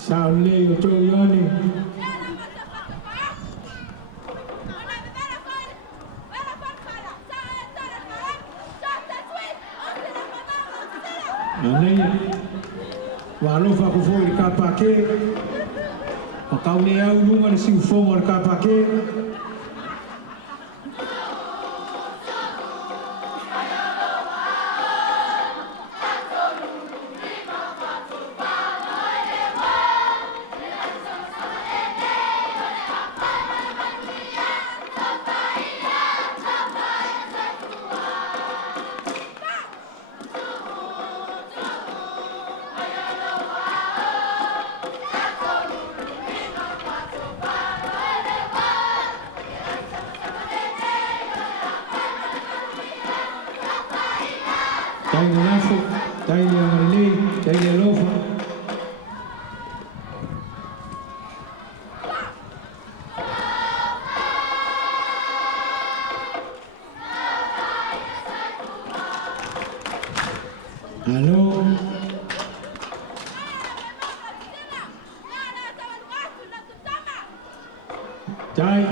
Saule o Torioni. Anei, walofa ko foi ka pake. O kaune au lunga le siu fomo ka pake. Dai le lafo, dai le amarelei, dai le lofa. Alô? Dai.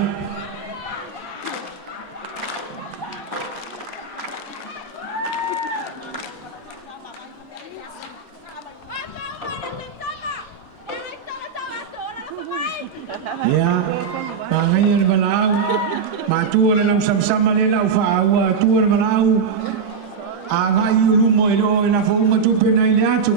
Ya, makanya ni balau, matu le lau sama le lau faawa, tu le balau, agai lumo ero na fo matu pena ile atu.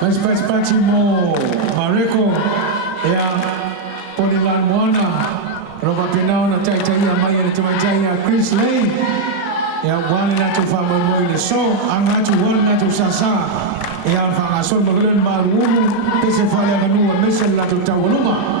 Pati mo Mareko ya Ponilan Mwana Roba Pinao na tai mai na tai Chris Lane ya wale na tu fama mo ni so anga tu wale na tu sasa ya fanga so magalen maru pese fale Aganuu mesel la tu tawaluma.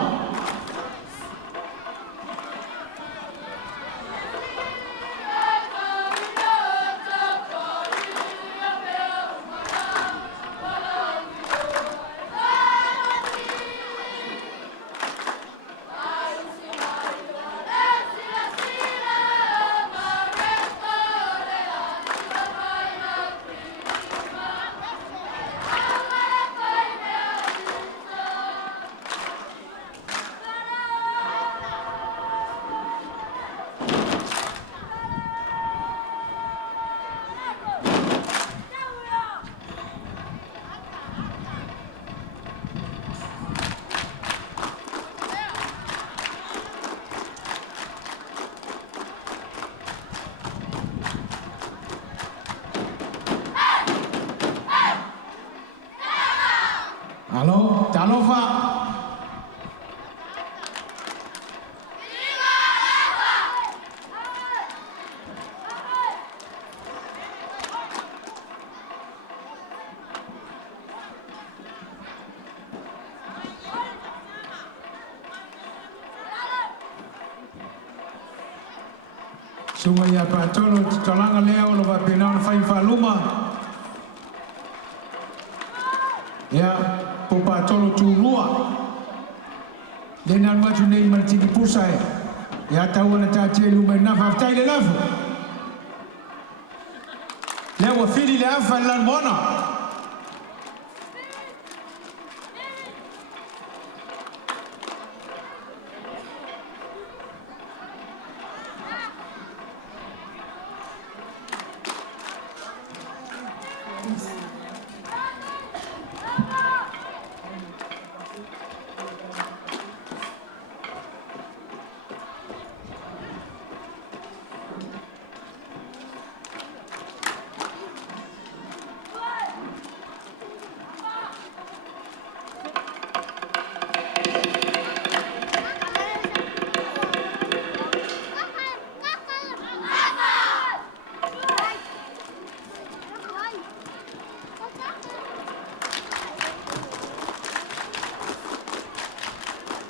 Halo, Talofa. Sumaya patolo tolanga leo lo va penal fai faluma. Ya popa tolo turua. Denan maju nei martini pusai. Ya tahu na tatie lume na faftai le lafu. Leo fili le afa lan bona.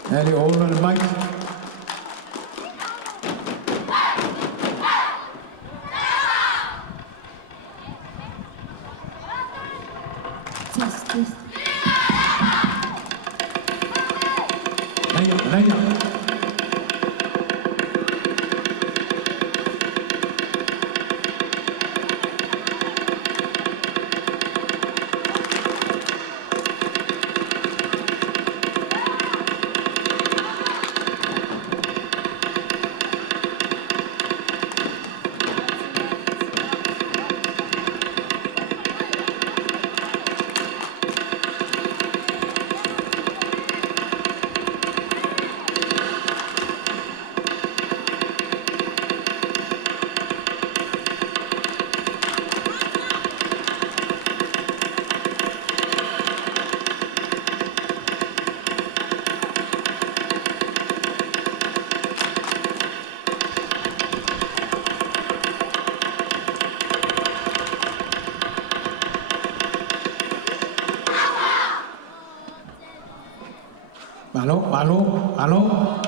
And you hold on the mic. Test. Naya. Halo.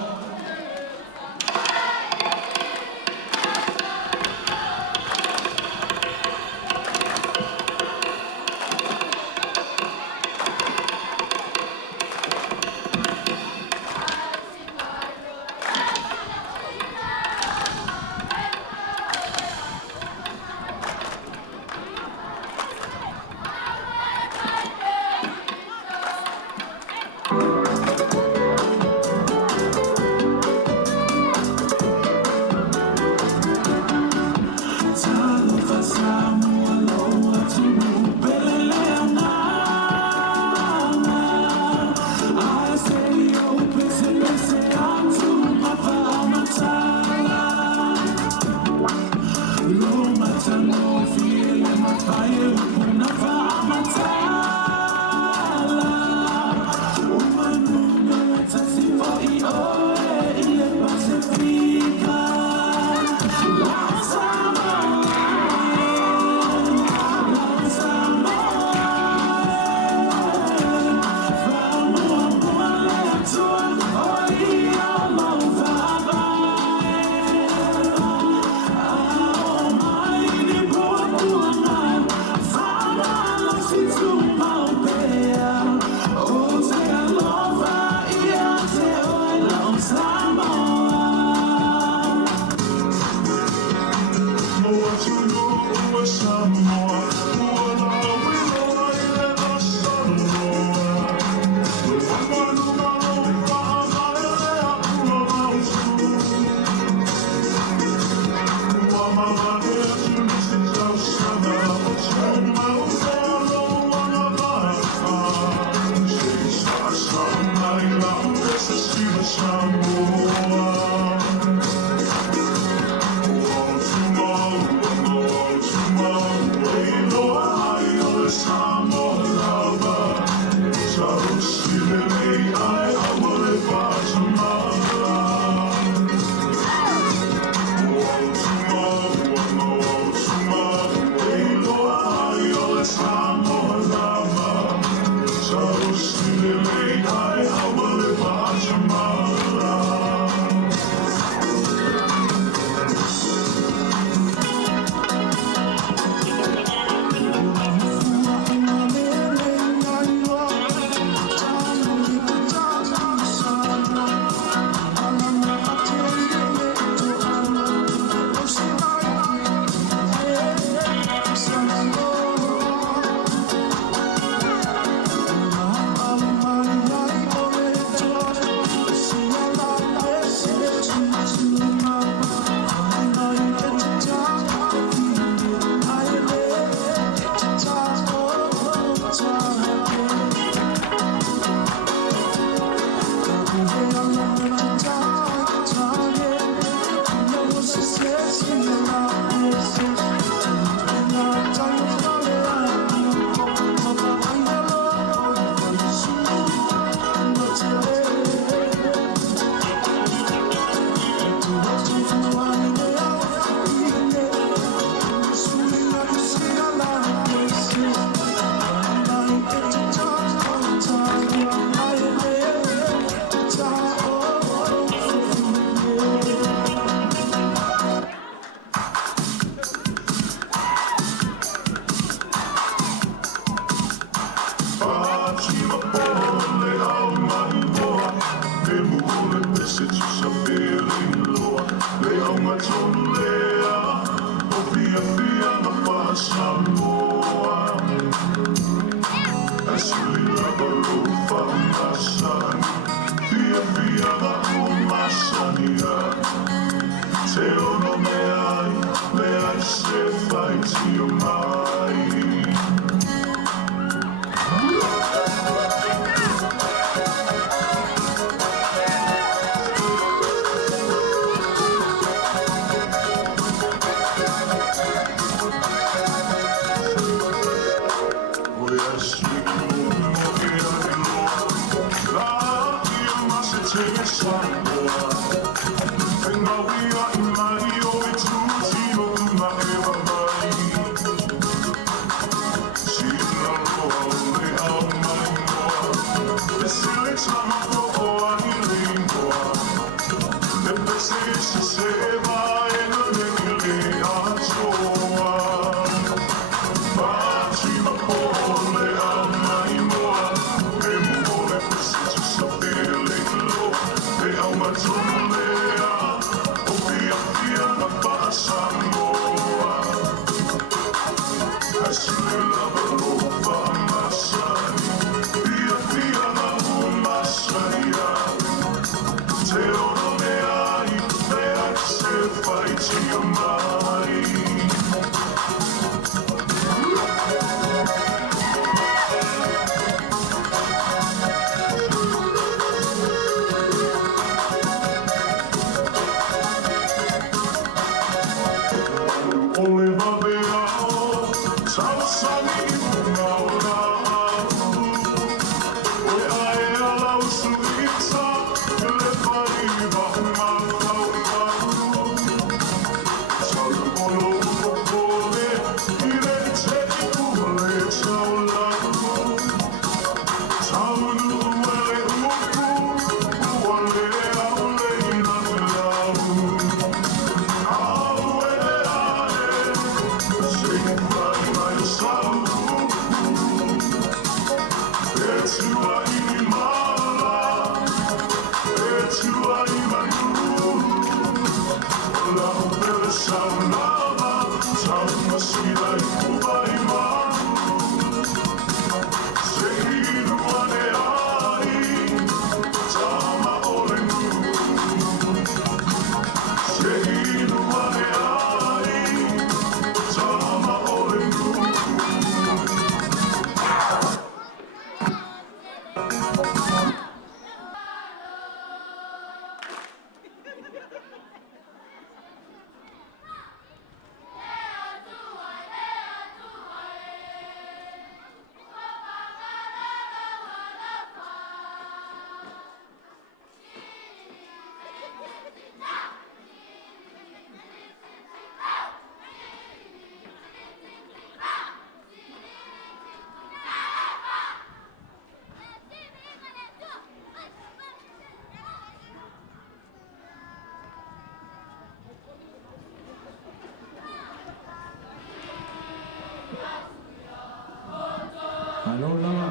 lava.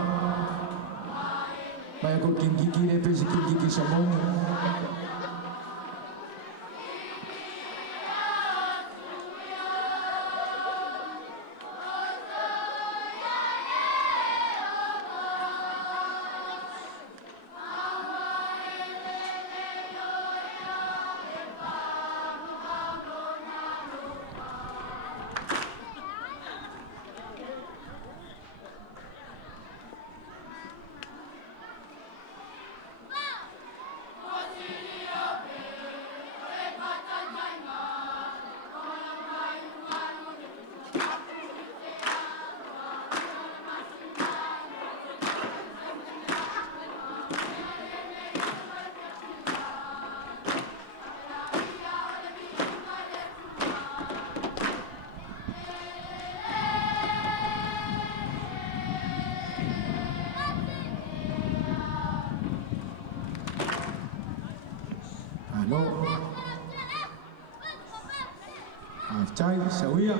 Vai ko kingi le pesi kingi samong. Chai sawia.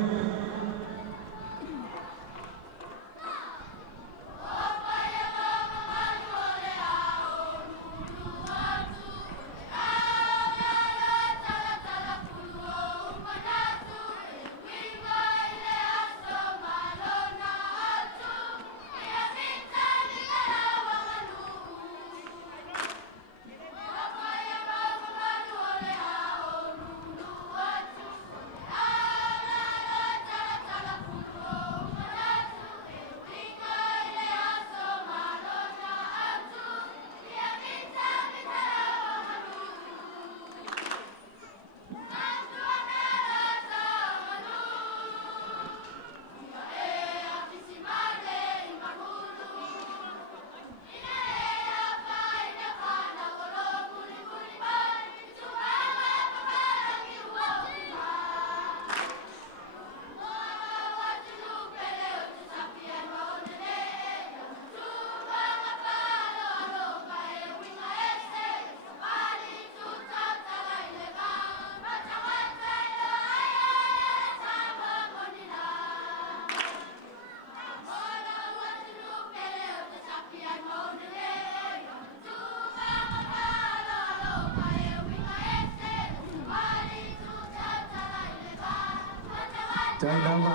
Chai nama,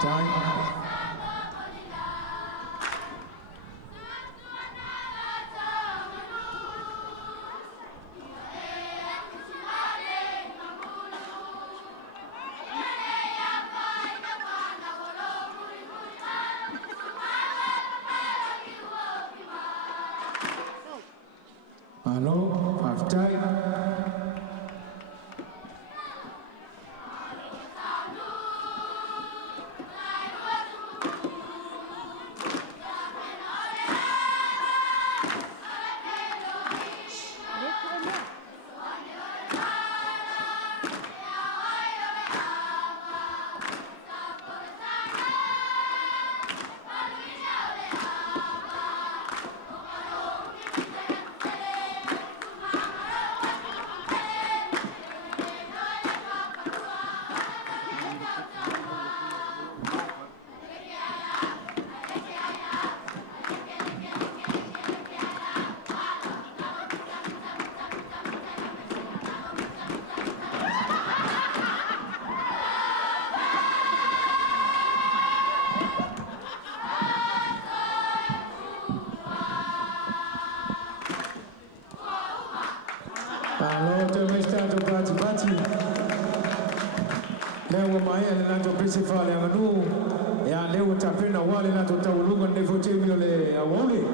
chai. Hello, half chai. Alô, teu estado bate. Leo maia na to principal ya Aganuu ya leo tapena wale na tutauluga ndivyo timu ile ya wale.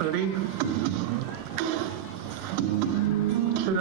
Ready? Shut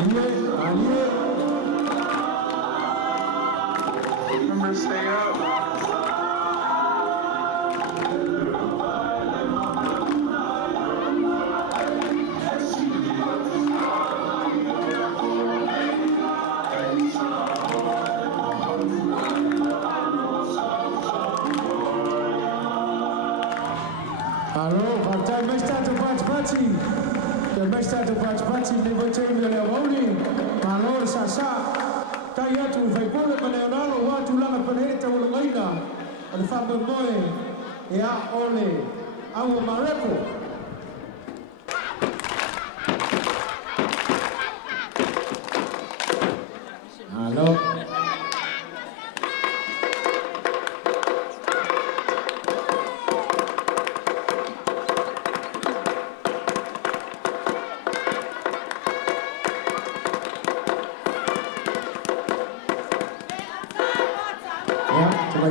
Remember, stay up. Hallo, tijd mij staat op party. De mij staat op party, ne voi te mi le woni. Hallo, sasa. Tai atu fai pole ma Leonardo watu langa paneta wala ngaina. Al fa moe. Ya ole. Au mareko. Hallo.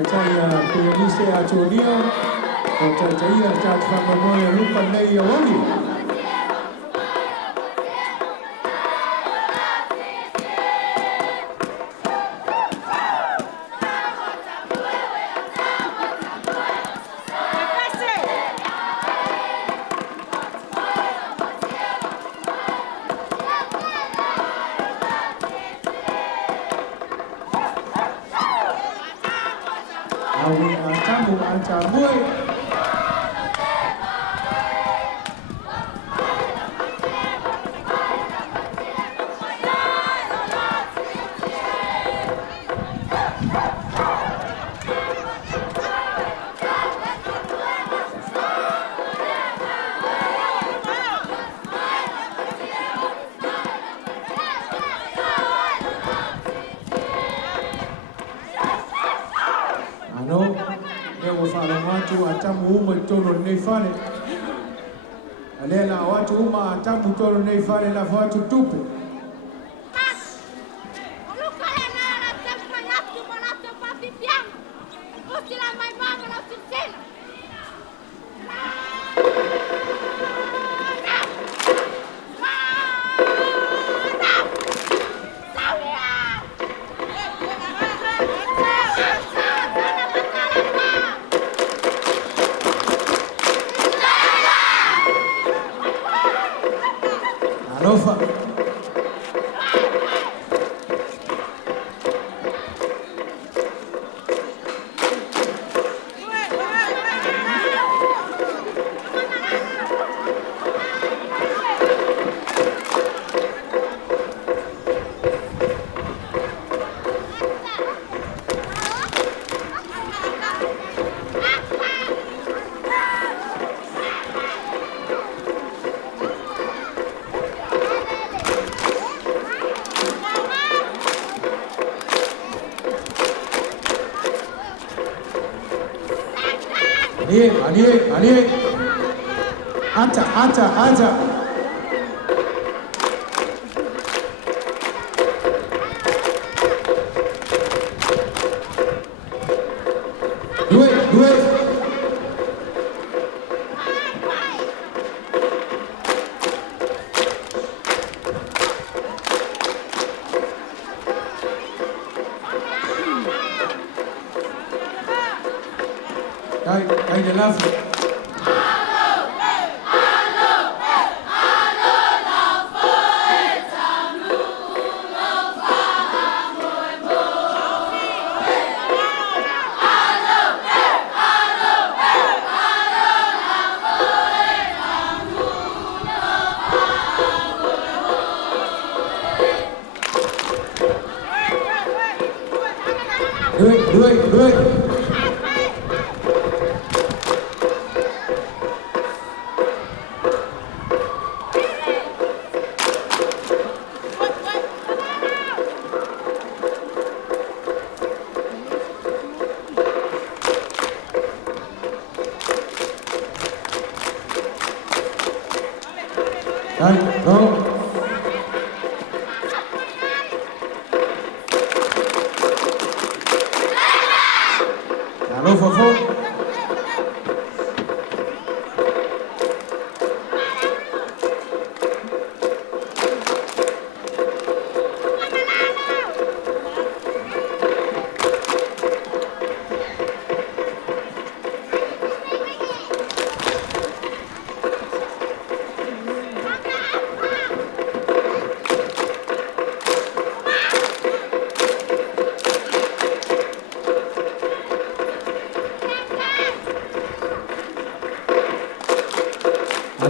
Saya Theresa Aganuu, saya cat family lupa nei awali. Tamu watu atamu uma toro nei fare. Alela watu uma atamu toro nei fare la watu tupe. Alofa. Ali. Ata. Due. Dai dell'Africa. Due. Dai, go.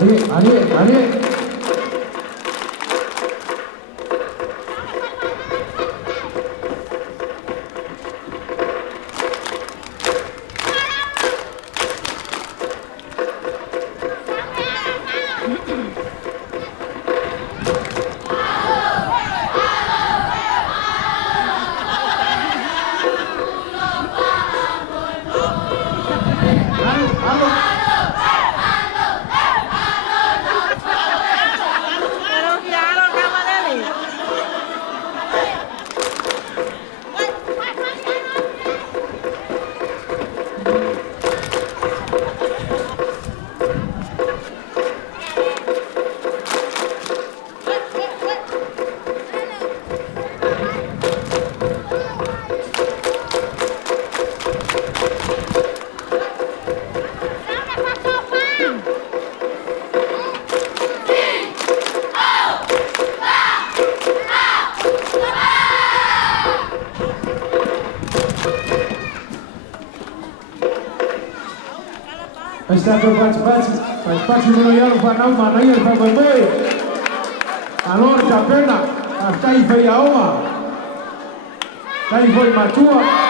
Ali. Estado pati mano yaro panau mana ia pa boy. Alor tapena, aftai foi a oma. Kai foi matua.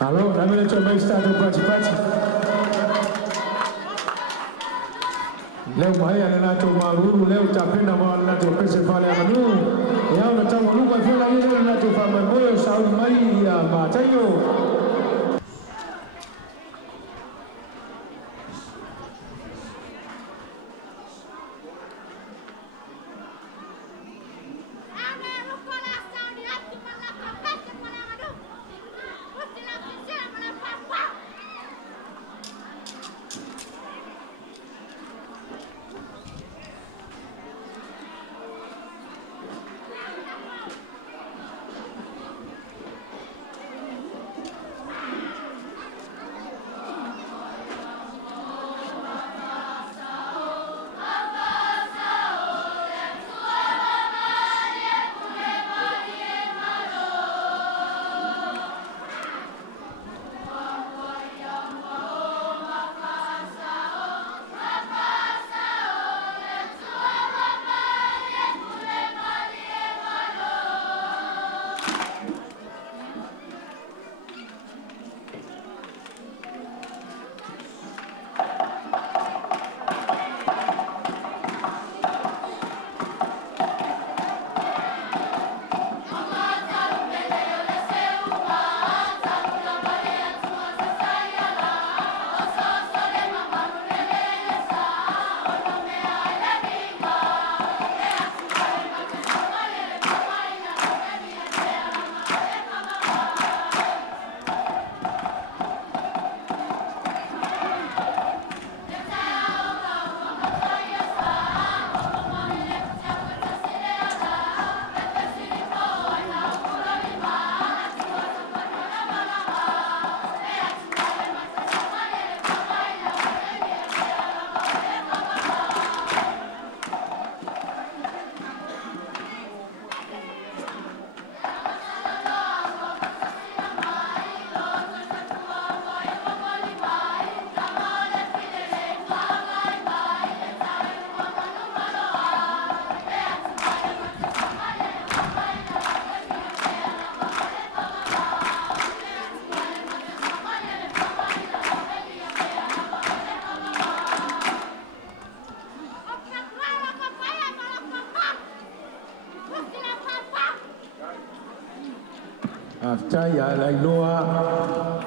Alô, na minha também está do pati-pati. leo mahaya nanato maruru leo tapenda mwana nato pese pale Aganuu yao na tangu lugu afela yeye nato fama moyo saudi mai ya matayo. After like Noah.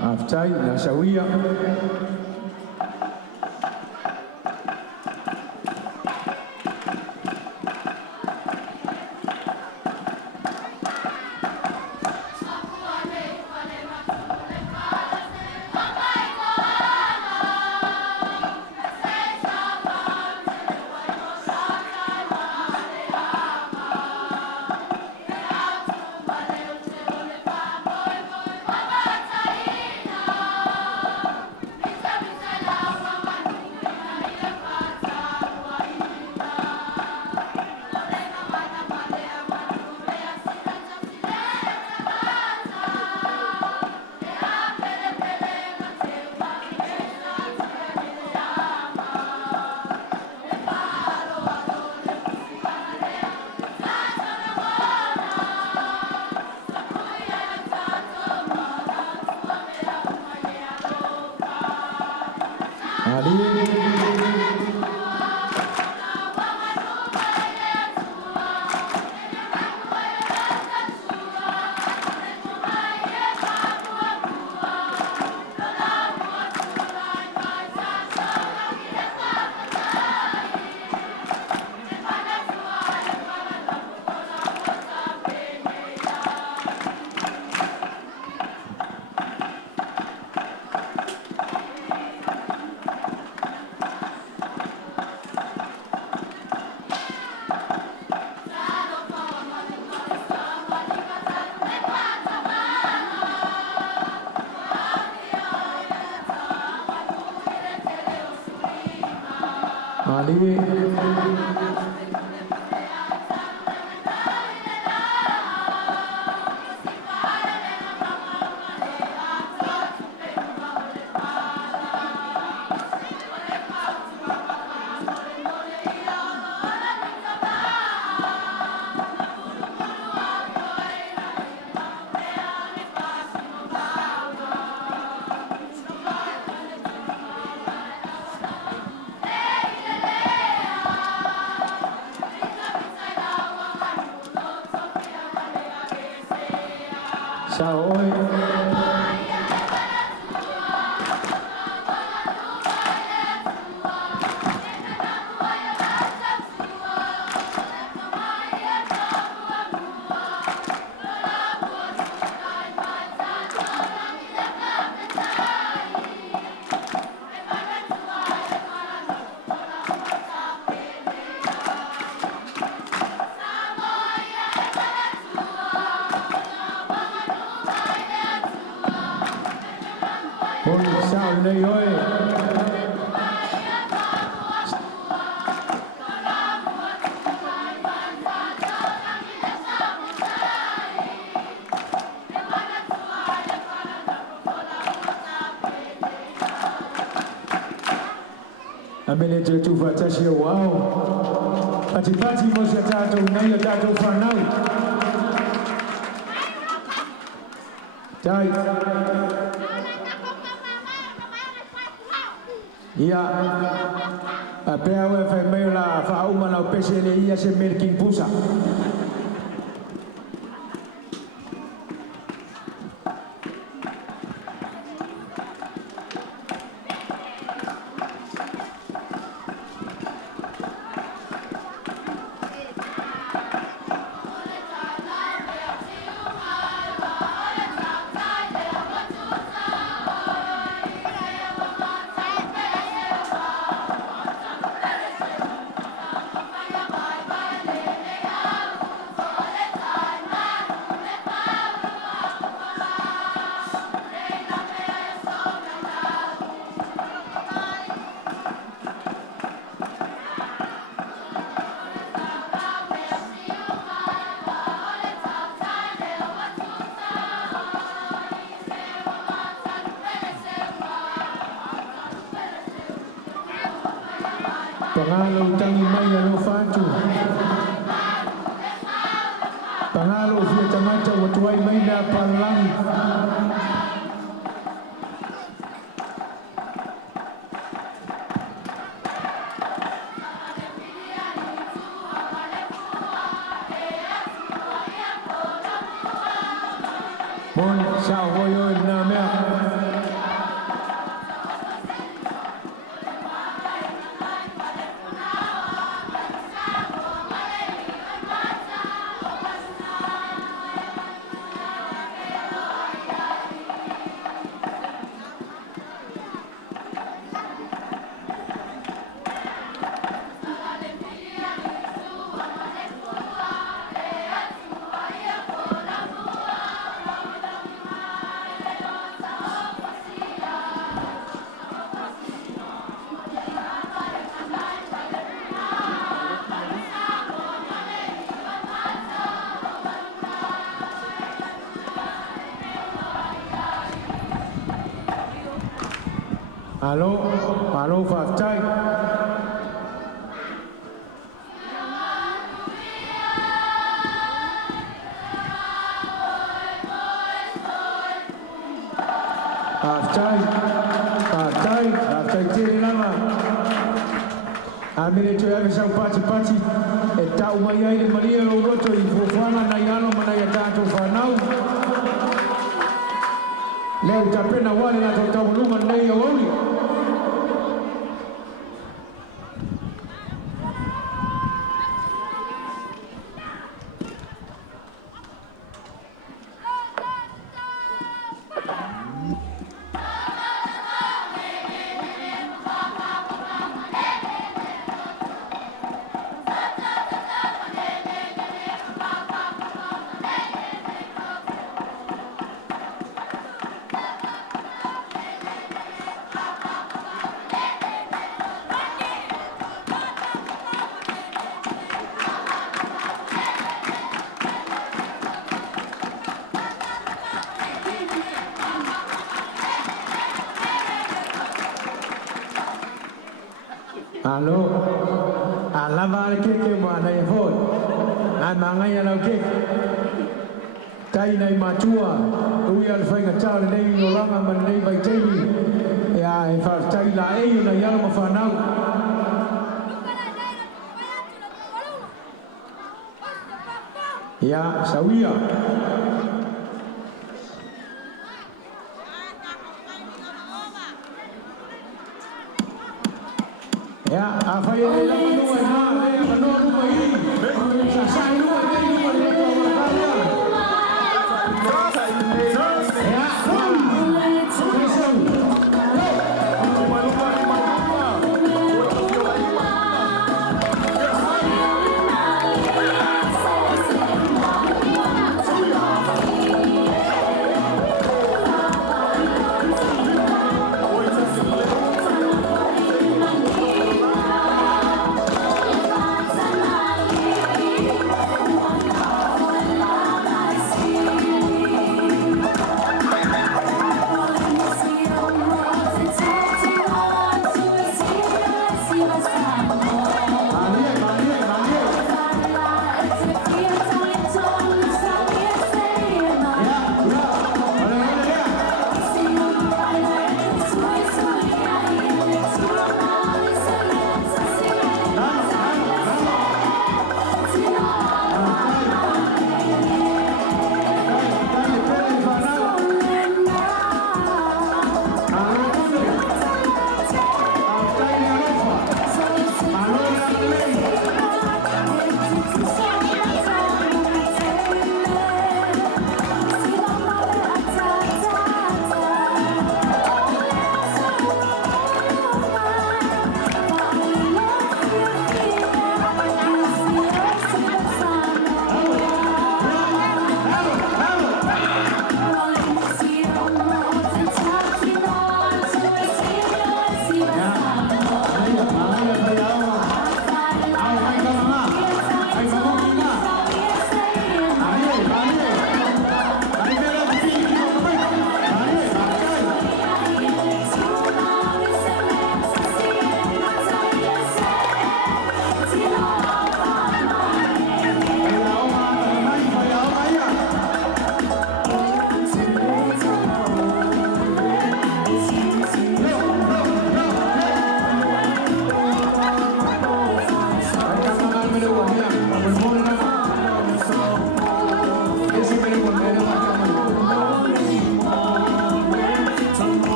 After na shawia Amene tu fatashi wao. Patipati moja tatu unayo tatu fanau. Tai. Ia. Apea we fa meula fa uma na pese le ia se merking pusa. Pangalo tangi mai alo fatu. Pangalo fia tangata watuai mai na palangi. Bon, sao voyo na mea. Alo, Fatai. Fatai. kai tele lama. A mire to ave sau pati e tau mai ai le maria lo roto I fofana na ialo mana ia tato whanau. Leo ta pena wale na tau lunga nei o oli. Alo, alama ke mana ya hot, amanga ya lau ke, kai nai matua, ui alfai ngacau nei ngolanga man nei bai teimi, ya far tai la ei na ya ma fanau. Ya sawia. Ya, apa yang dia menua na, menua rumah ini, sasai rumah ini boleh kaya. Ya,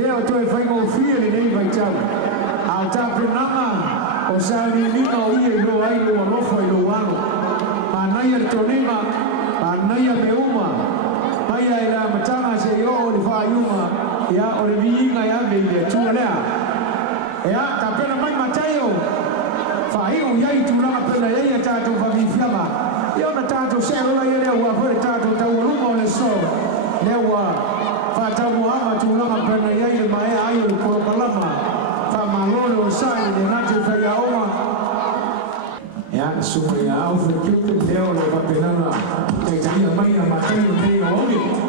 Leo tu fai mo fie nei vai chau. Au tapu nama o sa ni o ie lo ai lo rofa i lo wano. Ma nai al o le vinga ya bebe tu lea ya ta pena mai matayo fa hiyo ya itula pena ya tatu fa vifiama yo na tatu sero la ile wa pole tatu ta uruma ole so lewa fa ta muhama tula pena ya ile mai ayo ko kalama fa malolo sai de nati fa ya oma ya sumo ya au fa kitu leo le fa pena na ta mai na matayo nei omi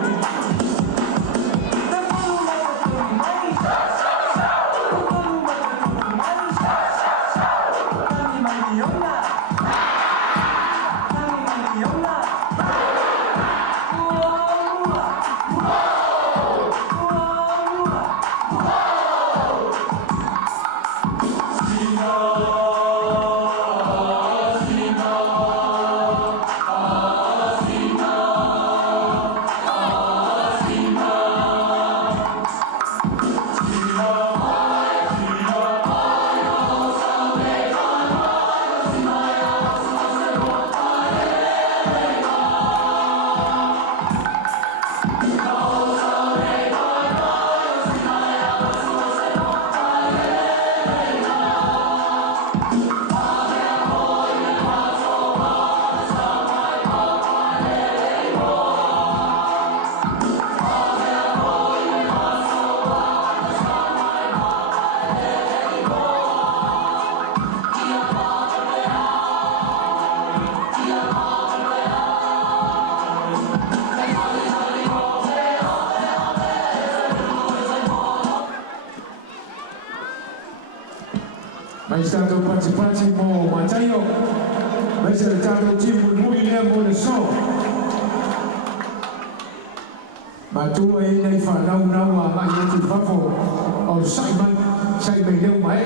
Mas tanto participante mo matayo, mas tanto time muito lemo de som. Matu ai nei fa nau nau a mai tu fafo, o sai bem deu mai.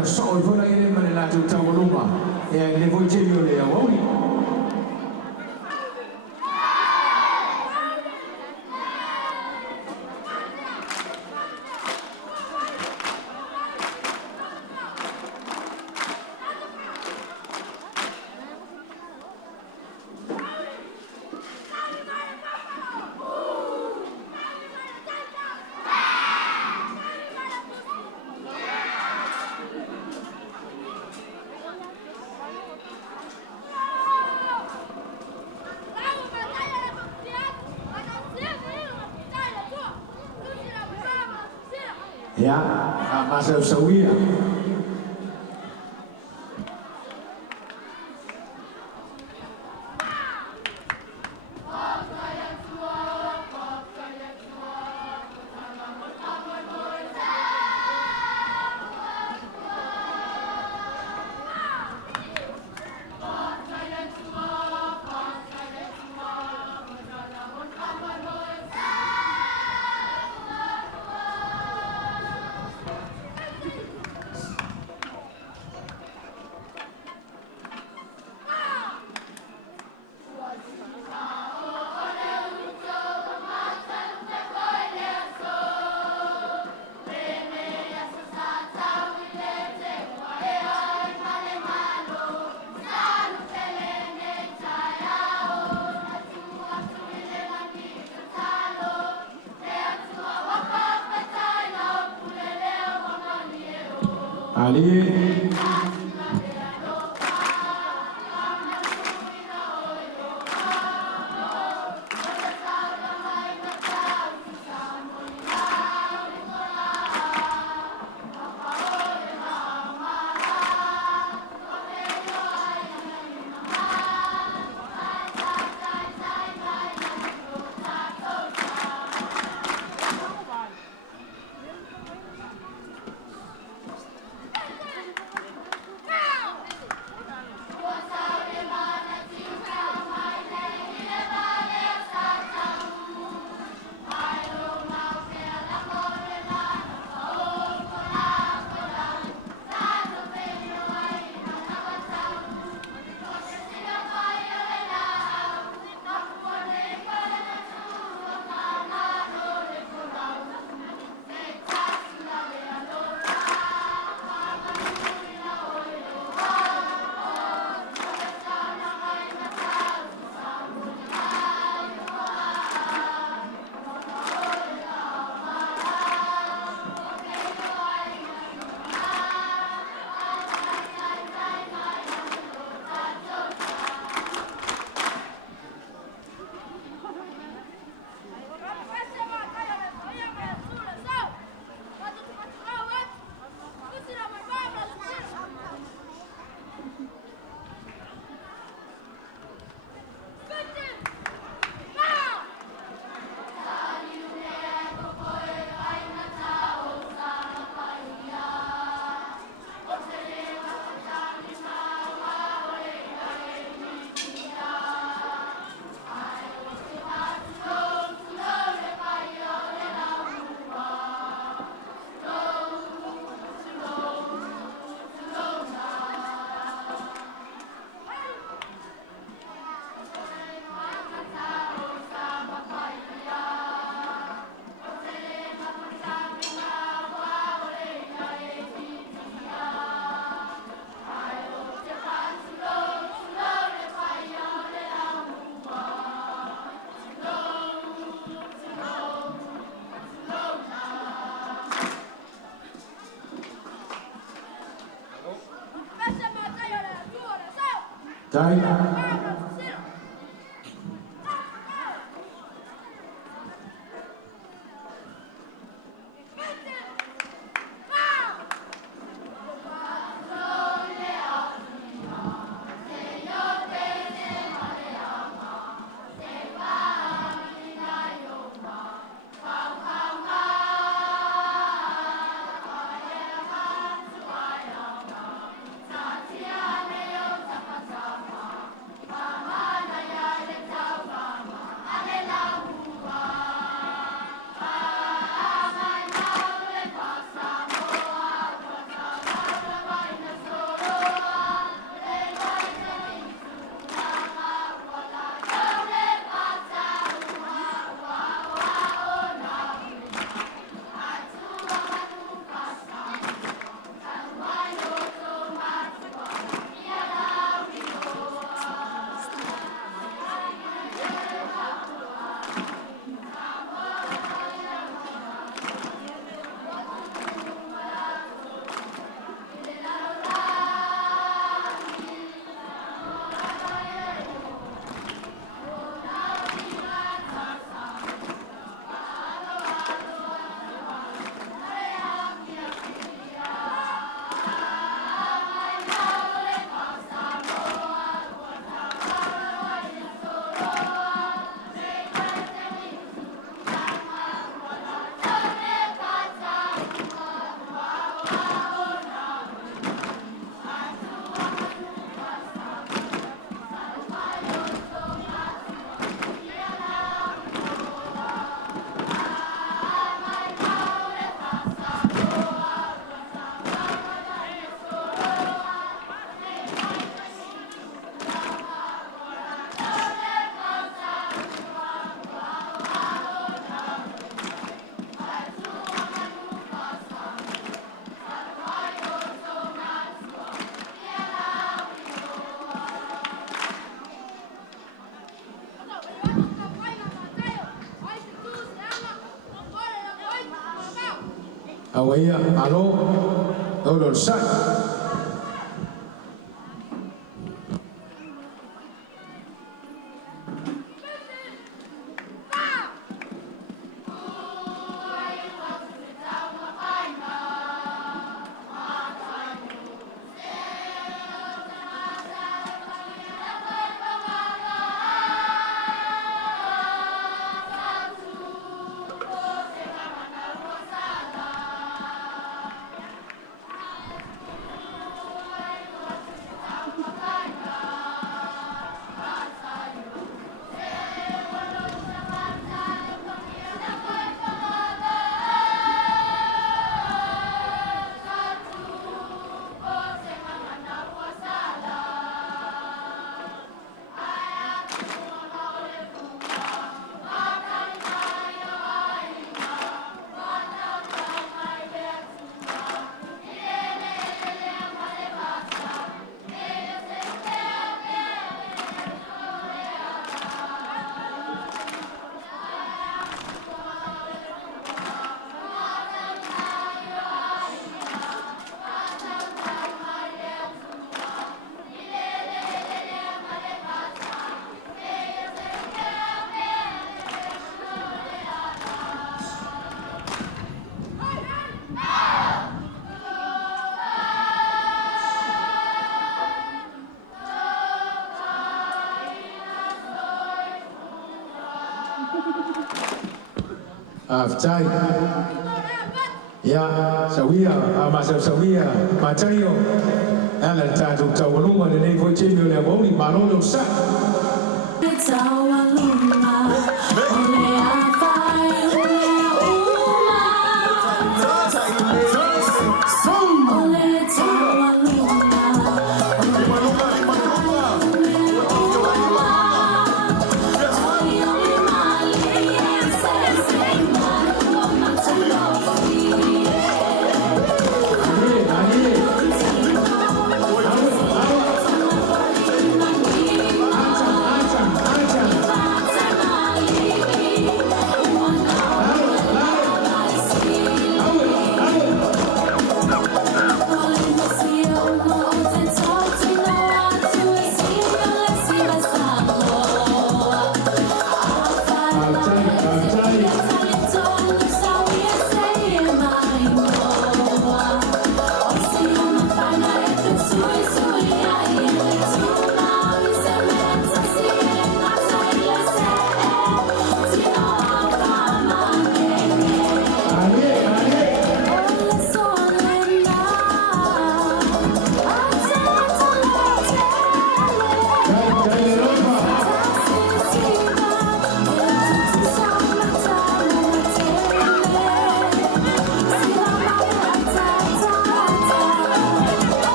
na so I vola ile mane la tu tawaluma e le voi tio le awoni ya masa sawia Ali Dai Awaia, alo, olo sai. Aftai. Ya, sawia, masa sawia, macayo. Ala tatu tawalunga ni voi chimio le boni malolo sa.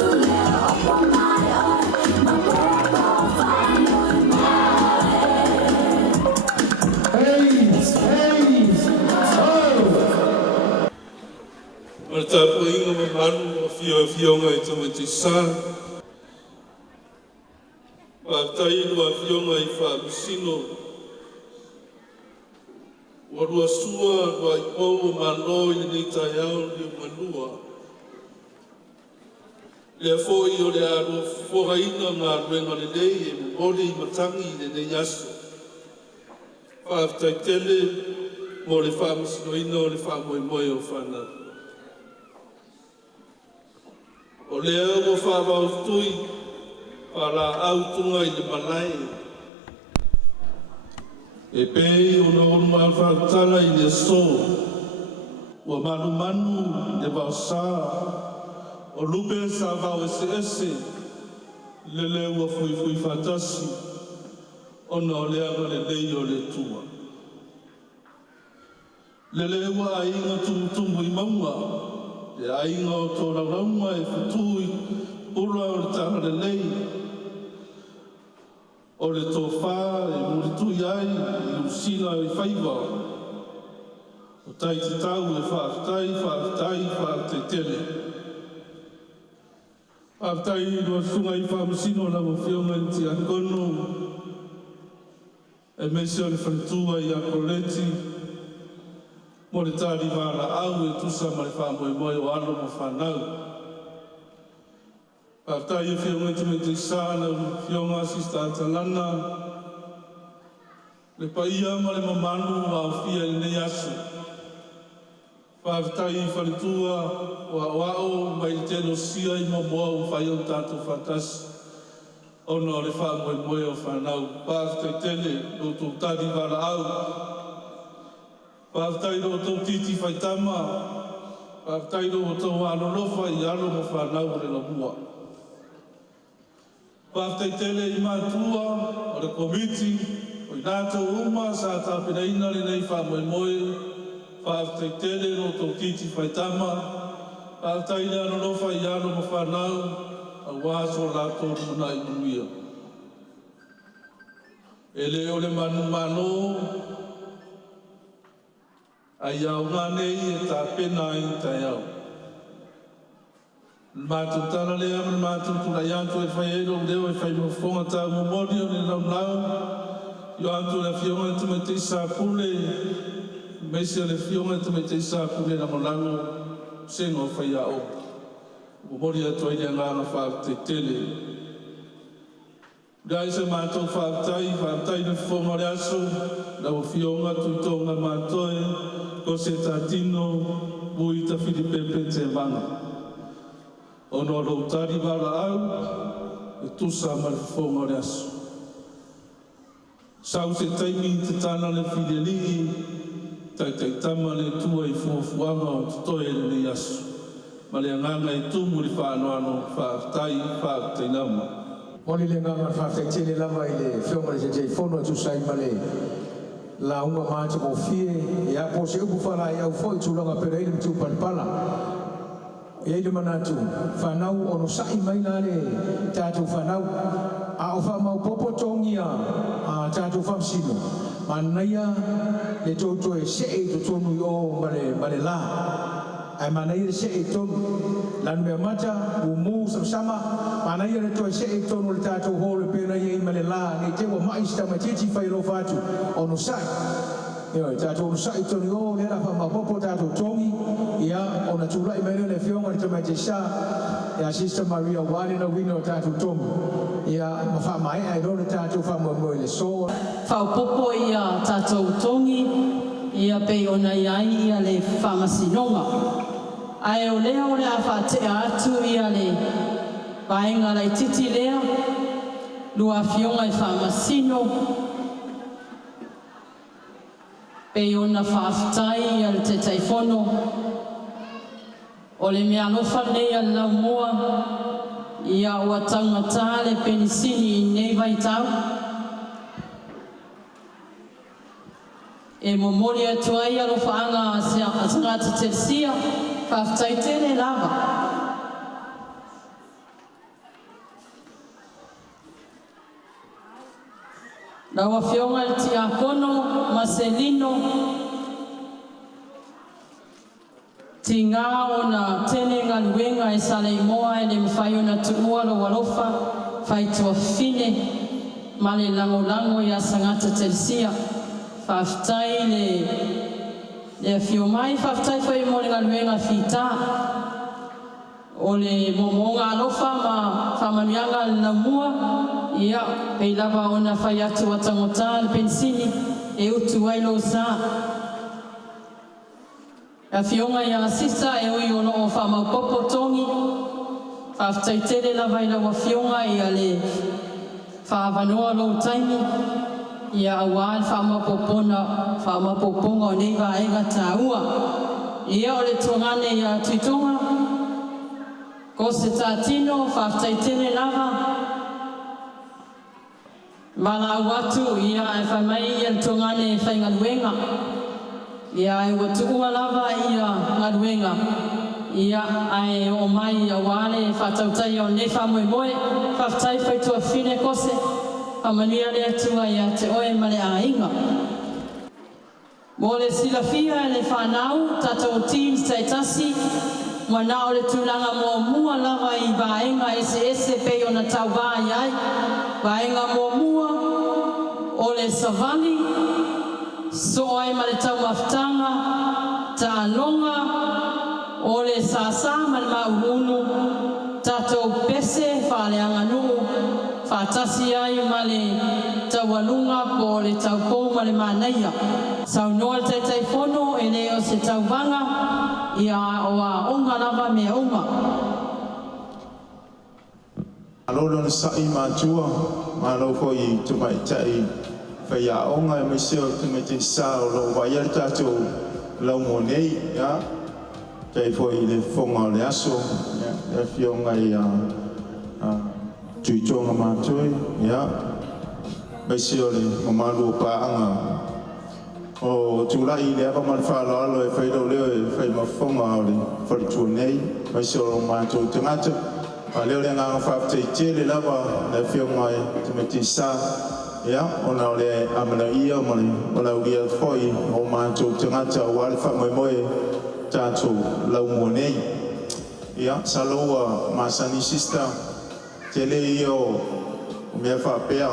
To fionga i tamati sa. Pātai lua fionga i whāmisino. Warua sua lua i pou mano i ni tai au ni manua. Lea fōi o le aro whoraina ngā ruenga le lei e mōre i matangi le nei aso. Whātai tele mō le whāmisino ina o le whāmoe o whāna. O lea o whāwau tui, para autunga i le malai. E pei o na oruma whaatala i le so, ua manu manu le wausa, o lupe sa vau ese, le le ua fui whatasi, o na o lea le lei o le tua. Le le ua ainga tumutumu i maunga, e ainga o tō raunga e whutui, ura o le taha le lei, o le tō whā e muritu iai i usina i whaiva. O tai te tau e whaatai tele. Whaatai i roa sunga i whaamasino na mo whionga i te Aganuu. E mese o le whanitua i a koleti. Mo le tāri wāra au e tusa ma le whaamoe o alo mo whanau. Pātai e whionga te me te sāna, whionga sista atalana. Le paia ma le mamanu au whia i nei asu. Pātai i whanitua o awao mai le teno sia i mamoa o whai o tātou whakasi. Ono o le whaamoe o whanau. Pātai tele o tō tāri wara au. Pātai o tō titi whaitama. Pātai o tō anorofa i alo mo whanau le lamua. Pātai tele i mātua o le komiti o i nātou uma sa tāpinaina le nei whamoemoe. Pātai tele no tō titi whaitama. Pātai le anorofa i alo mo whanau a wāso lātou muna i muia. E le o le manu a iau ngā nei e tāpena i tai au. Mātou tala lea me mātou tula i antu e whai ero leo e whai mawhonga tā mōmori o le lau. I antu le whionga te me te isa pule. Meisi le whionga te me te isa pule na malango. Sengo whai a o. Mōmori atu ai lea ngāna whāu te tele. Gai se mātou whāutai na whonga le aso. Na o whionga tuitonga mātoe. Ko se tātino, bui ta Filipepe te vanga. Ono lo tari wala au, e tusa ma le whonga le aso. Sau se taimi te tāna le whileli, tai tama le tua i fuafuanga o tutoe le ni aso. Ma le anganga i tumu li whaanoano, whaatai nama. Moli le nganga whaatai tene lava i le whionga le te whono atu sai ma le la unga mātua o fie, e apo se upu whala i au fwoi tūlanga pera i le mtu palipala. E ele manatu, whanau ono sai mai nā le tātou whanau. A o whamau popo tongia a tātou whamsino. Manaia le tōtou e se e to tonu i o mare la. Ai manaia le se e tonu. Lanu mea mata, umu sama. Manaia le tō e se e tonu le tātou hōle pēna i mare la. Nei te wa maista ma titi whairo whātu. Ono sai. Io tātou sai tonu i o le la whamau popo tātou tongi. Ia, ona tūla i mele le whionga te mai te sa, ia Sister Maria Wani na wino o tātou tomu. Ia, ma wha mai ai rone tātou whamoe le so. Whaupopo ia tātou tongi, ia pei ona iai ia le whamasinonga. Ai o lea a whatea atu ia le paenga lai titi lea, lua whionga i whamasino. Pei ona whaafitai ia le te taifono. O le mea lofa nei a lau moa, ia o a tangata le penisini i nei vai tau. E momori atu ai a lofa anga a tangata Theresa, whaafitai tele lava. Laua whionga le ti Aganuu, Marcelino, Tinga o na tene ngaluenga e sale imoa e le mwhai o na tuua lo walofa, whai tua fine, ma le lango ia sangata Theresa, whaftai le fio mai, whaftai whai mo le ngaluenga whita, o le momonga alofa ma whamanianga la mua, ia pei lava o na whai atu atangota le pensini, e utu wailo sa. A fionga ia sisa e ui ono o whamaupopo tongi. Whaftaitele la vaila wa fionga ia le whaavanoa lo taimi. Ia awal whamaupoponga o neiva ega taua. Ia o le tongane ia tuitonga. Ko se tātino whaftaitele lava. Mala watu ia e whamai ia tongane whaingaluenga. Ia e watua lava ia ngaruenga. Ia ai o mai a wale whatautai o ne whamoemoe. Whaftai whaitua whine kose. Whamania le atua ia te oe male a inga. Mo le silafia e le whanau, tatou teams taitasi. Wana o le tūlanga mua lava i vaenga ese pei o na tau vā iai. Vaenga mua o le savali. So ai ma le tau maftanga, ta alonga, o le sasa ma le maurunu, tatou pese, wha le Aganuu, whatasi ai ma le tau alunga po le tau pou ma le manaia. Sau noa le taitai fono e leo se tau vanga, ia o a onga lava me onga. Alolo le sai mātua, malo ko I tumaitai, Whaia onga e meseo te me te sao lo waiari tātou lau monei, ya. Kei fwoi le whonga o le aso, e whionga I tuitonga mātui, ya. Meseo le mamalu o pāanga. O tūlai le apa mali whālo alo e whaidau leo e whai mawhonga o le wharitua nei, meseo lo mātou tangata. A leo le ngā whaaftei tele lava le whionga e te me te sao. Ia, ona o le amana ia o la uria foi o mātou tangata o wale whamoemoe tātou lau mua nei. Ia, sa loa masani sista, te le ia o mea whapea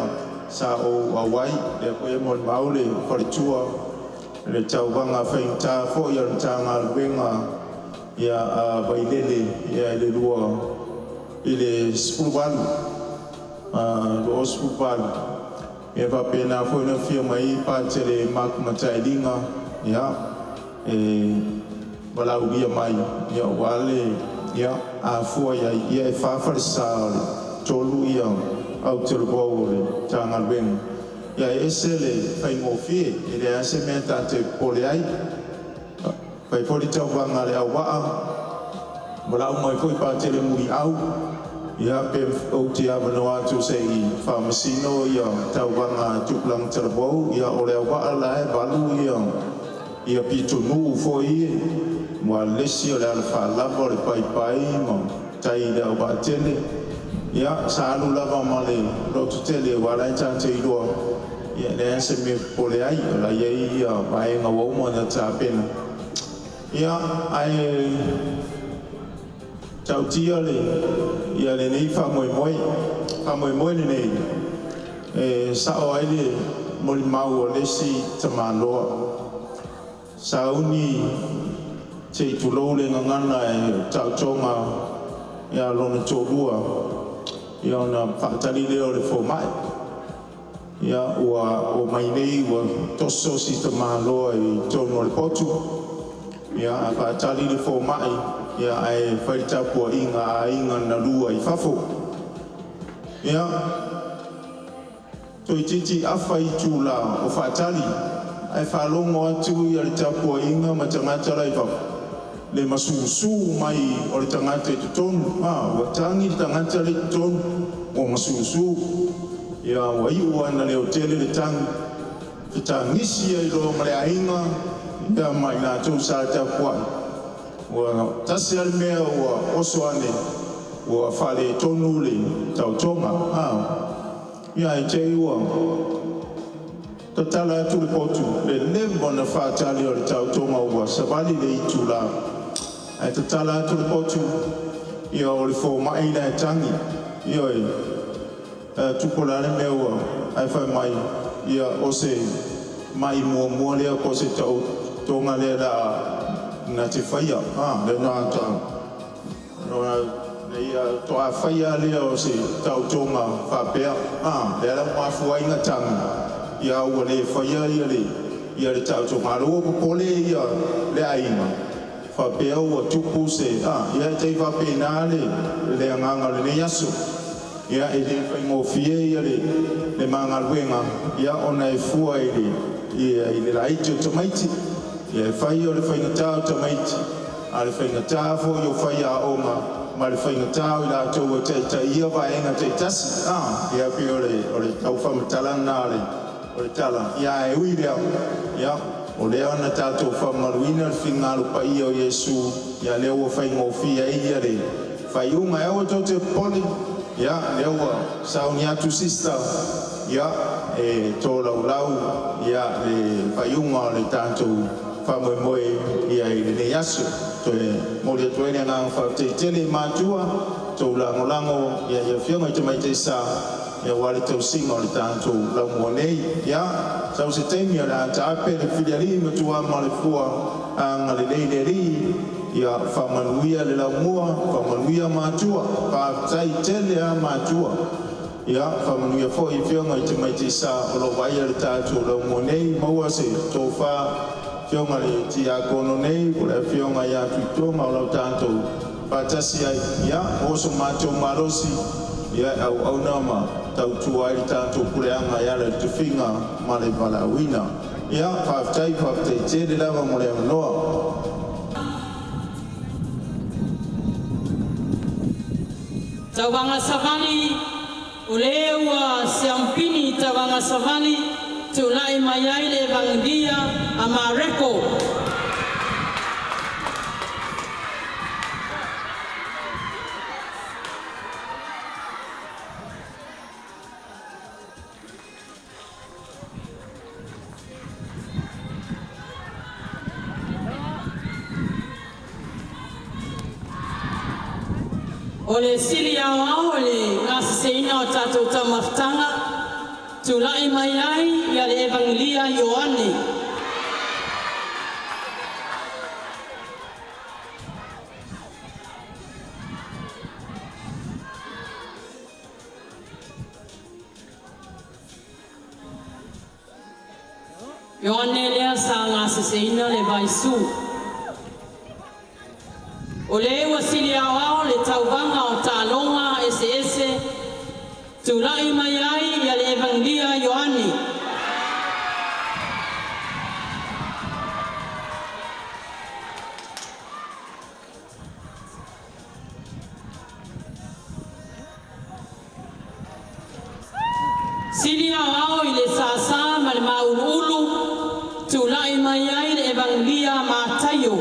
sa o awai, le koe mo le maule wharitua, le tau wanga whaingta fo ia le tanga luenga, ia a wailele, ia le lua, I le spuluwalu, lo spuluwalu. E whapena whaina whia mai pātere māku matairinga, ia, e walauria mai, ia wale, ia, a fua ia e whawhare sāore, tolu ia, au te rupau le tānga luenga. Ia ese le whaimowhie, e le ase mea tāte pole ai, whai pori tau wanga le au waa, walau mai whoi pātere muri au, Ia pe o te awano atu se I whamasino ia tau wanga tuplang tarabou ia o lea waa lae balu ia pitonu ufo I mua lesi o lea le whaalava o le pai ma tai lea wa tele ia sa alu lava ma le rotu tele walai tante iloa ia lea se me pole ai o la iei ia vaenga wauma na tāpena ia ai tau tia ia le nei whamoemoe le nei. Sao ai le mori mau o lesi tamaloa. Sa uni te itulou le ngangana e tau tonga ia lona tōrua. Ia ona whaatari leo le whomai. Ia o mai nei ua toso si tamaloa I tono le potu. Ia a whaatari le whomai. Ia ai whaitapua inga na lua I whafo. Ia, toi titi awha I tūla o whaatari. Ai whalongo atu ia le tapua inga ma tangata lai whafo. Le masusu mai o le tangata I tutonu. Ua tangi le tangata le tutonu o masusu. Ia wai ua na leo tele le tangi. Whitangisi ai lo male ainga. Ia mai nā tau sa tapua Ua tasi al mea ua oso ane ua whale tonu le tau tonga. Ia e te ua tatala atu le potu le lebo na whaatali o le tau tonga ua savali le itu la ai te tala atu le potu ia o le fō mai na tangi ia tupolane mea ua ai whai mai ia o se mai mua lea ko se tau tonga lea la na te whaia le nā ia toa whaia lea o se tau tonga whapea lea la mwafua inga tangi ia ua le whaia ia le tau tonga alo popole ia lea inga whapea ua tupu se ia tei whapena le anganga le ne yasu ia e le whaingofie ia le mangaluenga ia ona e fua ia i le laiti o tamaiti ia e whai o le whaingatā o tamaiti a le whaingatā fo i o whai a oma ma le whaingatā o i la atou o te ia vaenga te tasi ia pi o le tau whamatala nā o le tala ia e ui lea ia o lea ana tātou whamaluina le whingalo pa ia o Iesu ia lea ua whaingofia ia le whaiunga e o tau te poli ia lea ua sauni atu sista ia e tō laulau ia le whaiunga o le tātou whamoemoe ia i le yasu toe mori atu ene ngā whateitele mātua tō langolango ia whionga i te mai te sā ia wale tau singa o le tātou laumua nei ia sau se teimi o le ata ape le whiriari matua ma le fua anga le leile ri ia whamanuia le laumua whamanuia mātua whaatai tele a mātua ia whamanuia fo i whionga i te mai te sā o lo waia le tātou laumua nei maua se tō wha whionga le ti a kono nei o le whionga i a tuitonga o lau tātou whaatasi ai ia oso mātou marosi ia au nama tau tua i tātou kureanga ia le tuwhinga ma le palawina ia whaatai tere lava mo le anoa Tawanga Savali, ulewa siampini Tawanga Savali, tulai mayaile bangia amareko. Ole sili au ole ngasi seina o tatou tamaftanga tulai mayai ia le evangelia Ioane. Ioane lea sa ngasi seina le vaisu. O le wasili au le tauvanga o talonga ese tulai mayai ia le evangelia Ioane. Sili au i le sasa ma le maululu tulai mayai le evangelia Matayo.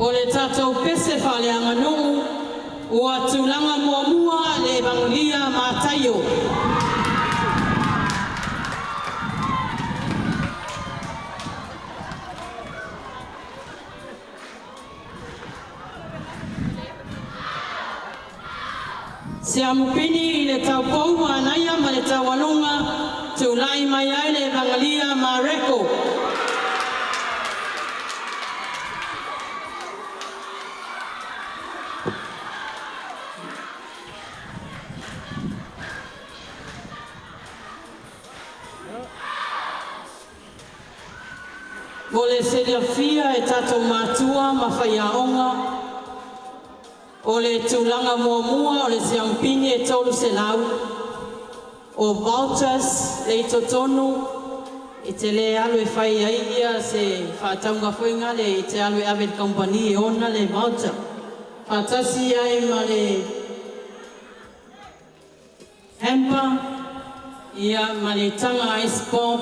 O le tātou pese whale Aganuu, ua tūlanga muamua le evangelia Matayo. Se amupini i le tau pou anaia ma le tau alunga, tūlai mai ai le evangelia Mareko. Mo le seriafia e tātou mātua ma whaiaonga, o le tūlanga muamua o le siampini e tolu se lau, o vouchers le totonu, i te le alu e whai aigia se whātaunga whuinga le i te alu e Avid Company e ona le voucher. Whātasi ai ma le hamper, ia ma le tanga ice pop,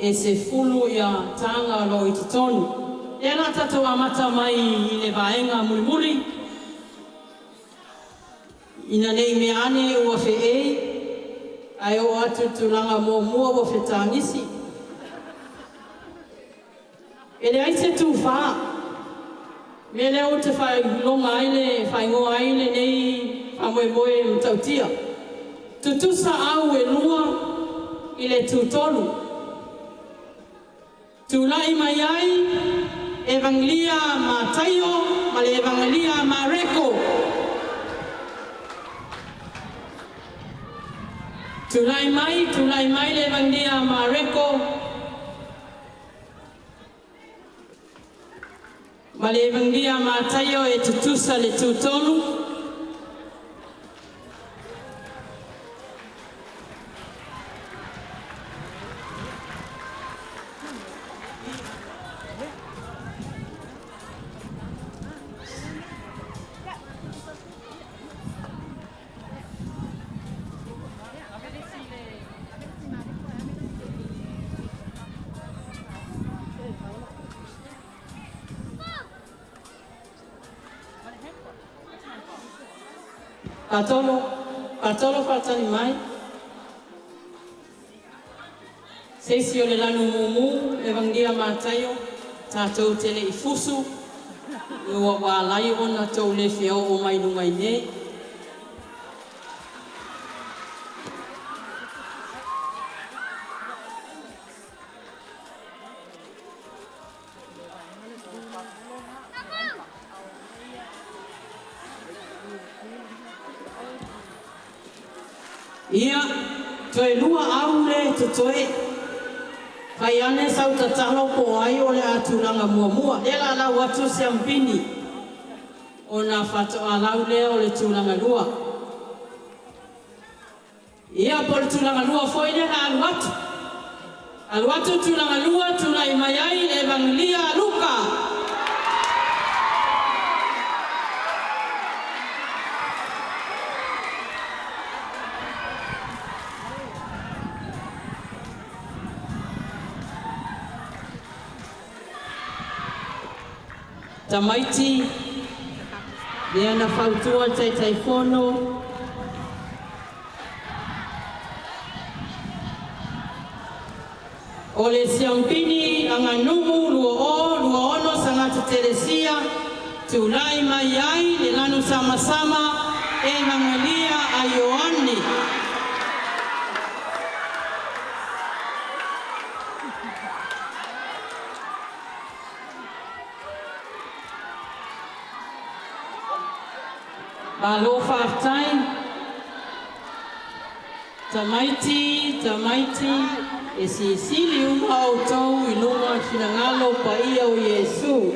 e se fulu ia tanga lo i tonu. E ana tātou amata mai i le vaenga mulimuli, Ina nei meane ua fe'ei, ai o atu tulanga mua ua fetangisi. E le aise tu wha, me leo te whai longa aile, whai ngoa aile nei whamoe mtautia. Tutusa au e lua i le tutolu. Tulai mai ai, Evangelia Matayo, ma le Evangelia Mareko. Tulai mai le Evangelia Mareko. Ma le Evangelia Matayo e tutusa le tutolu. Patolo fatani mai. Seisi o le lanu mumu, Evangelia Matayo, tātou tele I fusu, ua wālai ona tau le whiau o mai nungai nei. Ia, toe lua au le te toe. Pai ane sau tatalo po ai o le atulanga mua. Lela la watu se ampini. O na fato alau le o le tulanga lua. Ia po le tulanga lua foi le na aluatu. Aluatu tulanga lua tulai mayai le Evangelia Luka. Tamaiti, dia na fautua tai fono. O le siampini Aganuu lua ono sangata Theresa, tulai mai ai le lanu sama-sama Evangelia a Ioane. Balo whaftai, tamaiti, e si sili uma o tau I lunga finangalo pa ia o Yesu.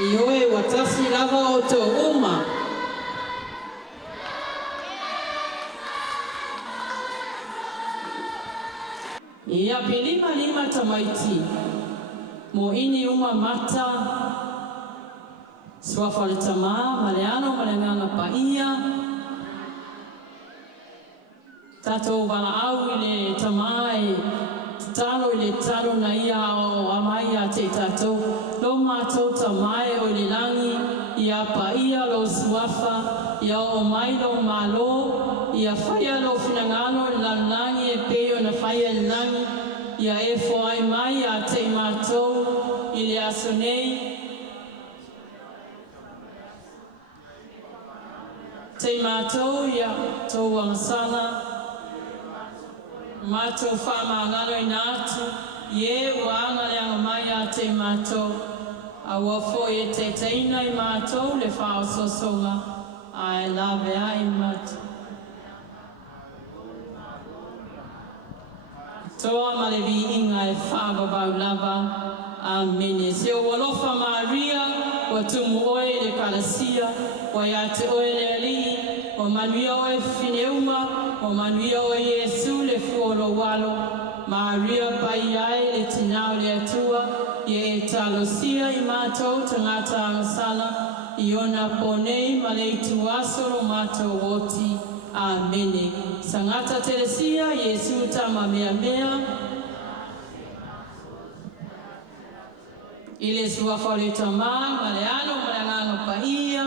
I oe watasi lava o tau uma. Ia pilima tamaiti, mo ini uma mata, Suafa le tama, maleano, malenganga pa ia. Tato wala au ile tama e talo ile talo na ia o amai a te tato. Lo mato tamae o ile langi, ia pa ia lo suafa, ia o mai lo malo, ia faya lo finangano langi e peo na faya langi, ia e fo ai mai a te mato, ile asonei. Te mātou ia tau amasana, mātou whamangaro I nātu, ie wāanga leanga mai a te mātou, a wafo e te teina I mātou le whao sosonga, a e lawe a I mātou. Toa malevi inga e whababau lava, Amen. Se o walofa Maria, wa tumu oe le kalasia, wa ya te oe le ali, wa manuia oe fineuma, wa manuia oe Yesu le fuolo walo, Maria pai ai le tinao le atua, ye e talosia I mātou tangata angasala, I ona ponei ma le ituasoro mātou woti. Amen. Sangata Theresa, Yesu tama mea mea, Ile suafa le tama, maleano, malangano pa ia.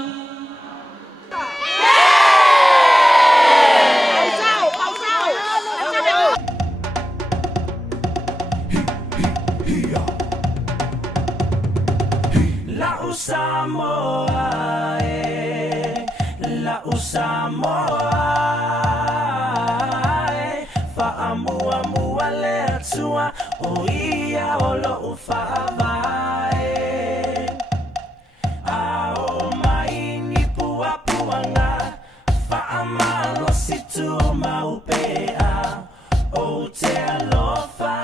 La Samoa, la Samoa, fa'amua mua le atua o ia o lo ufa'avae. A o mai ni puapuanga, fa'amalo si tu maupea, o te alofa.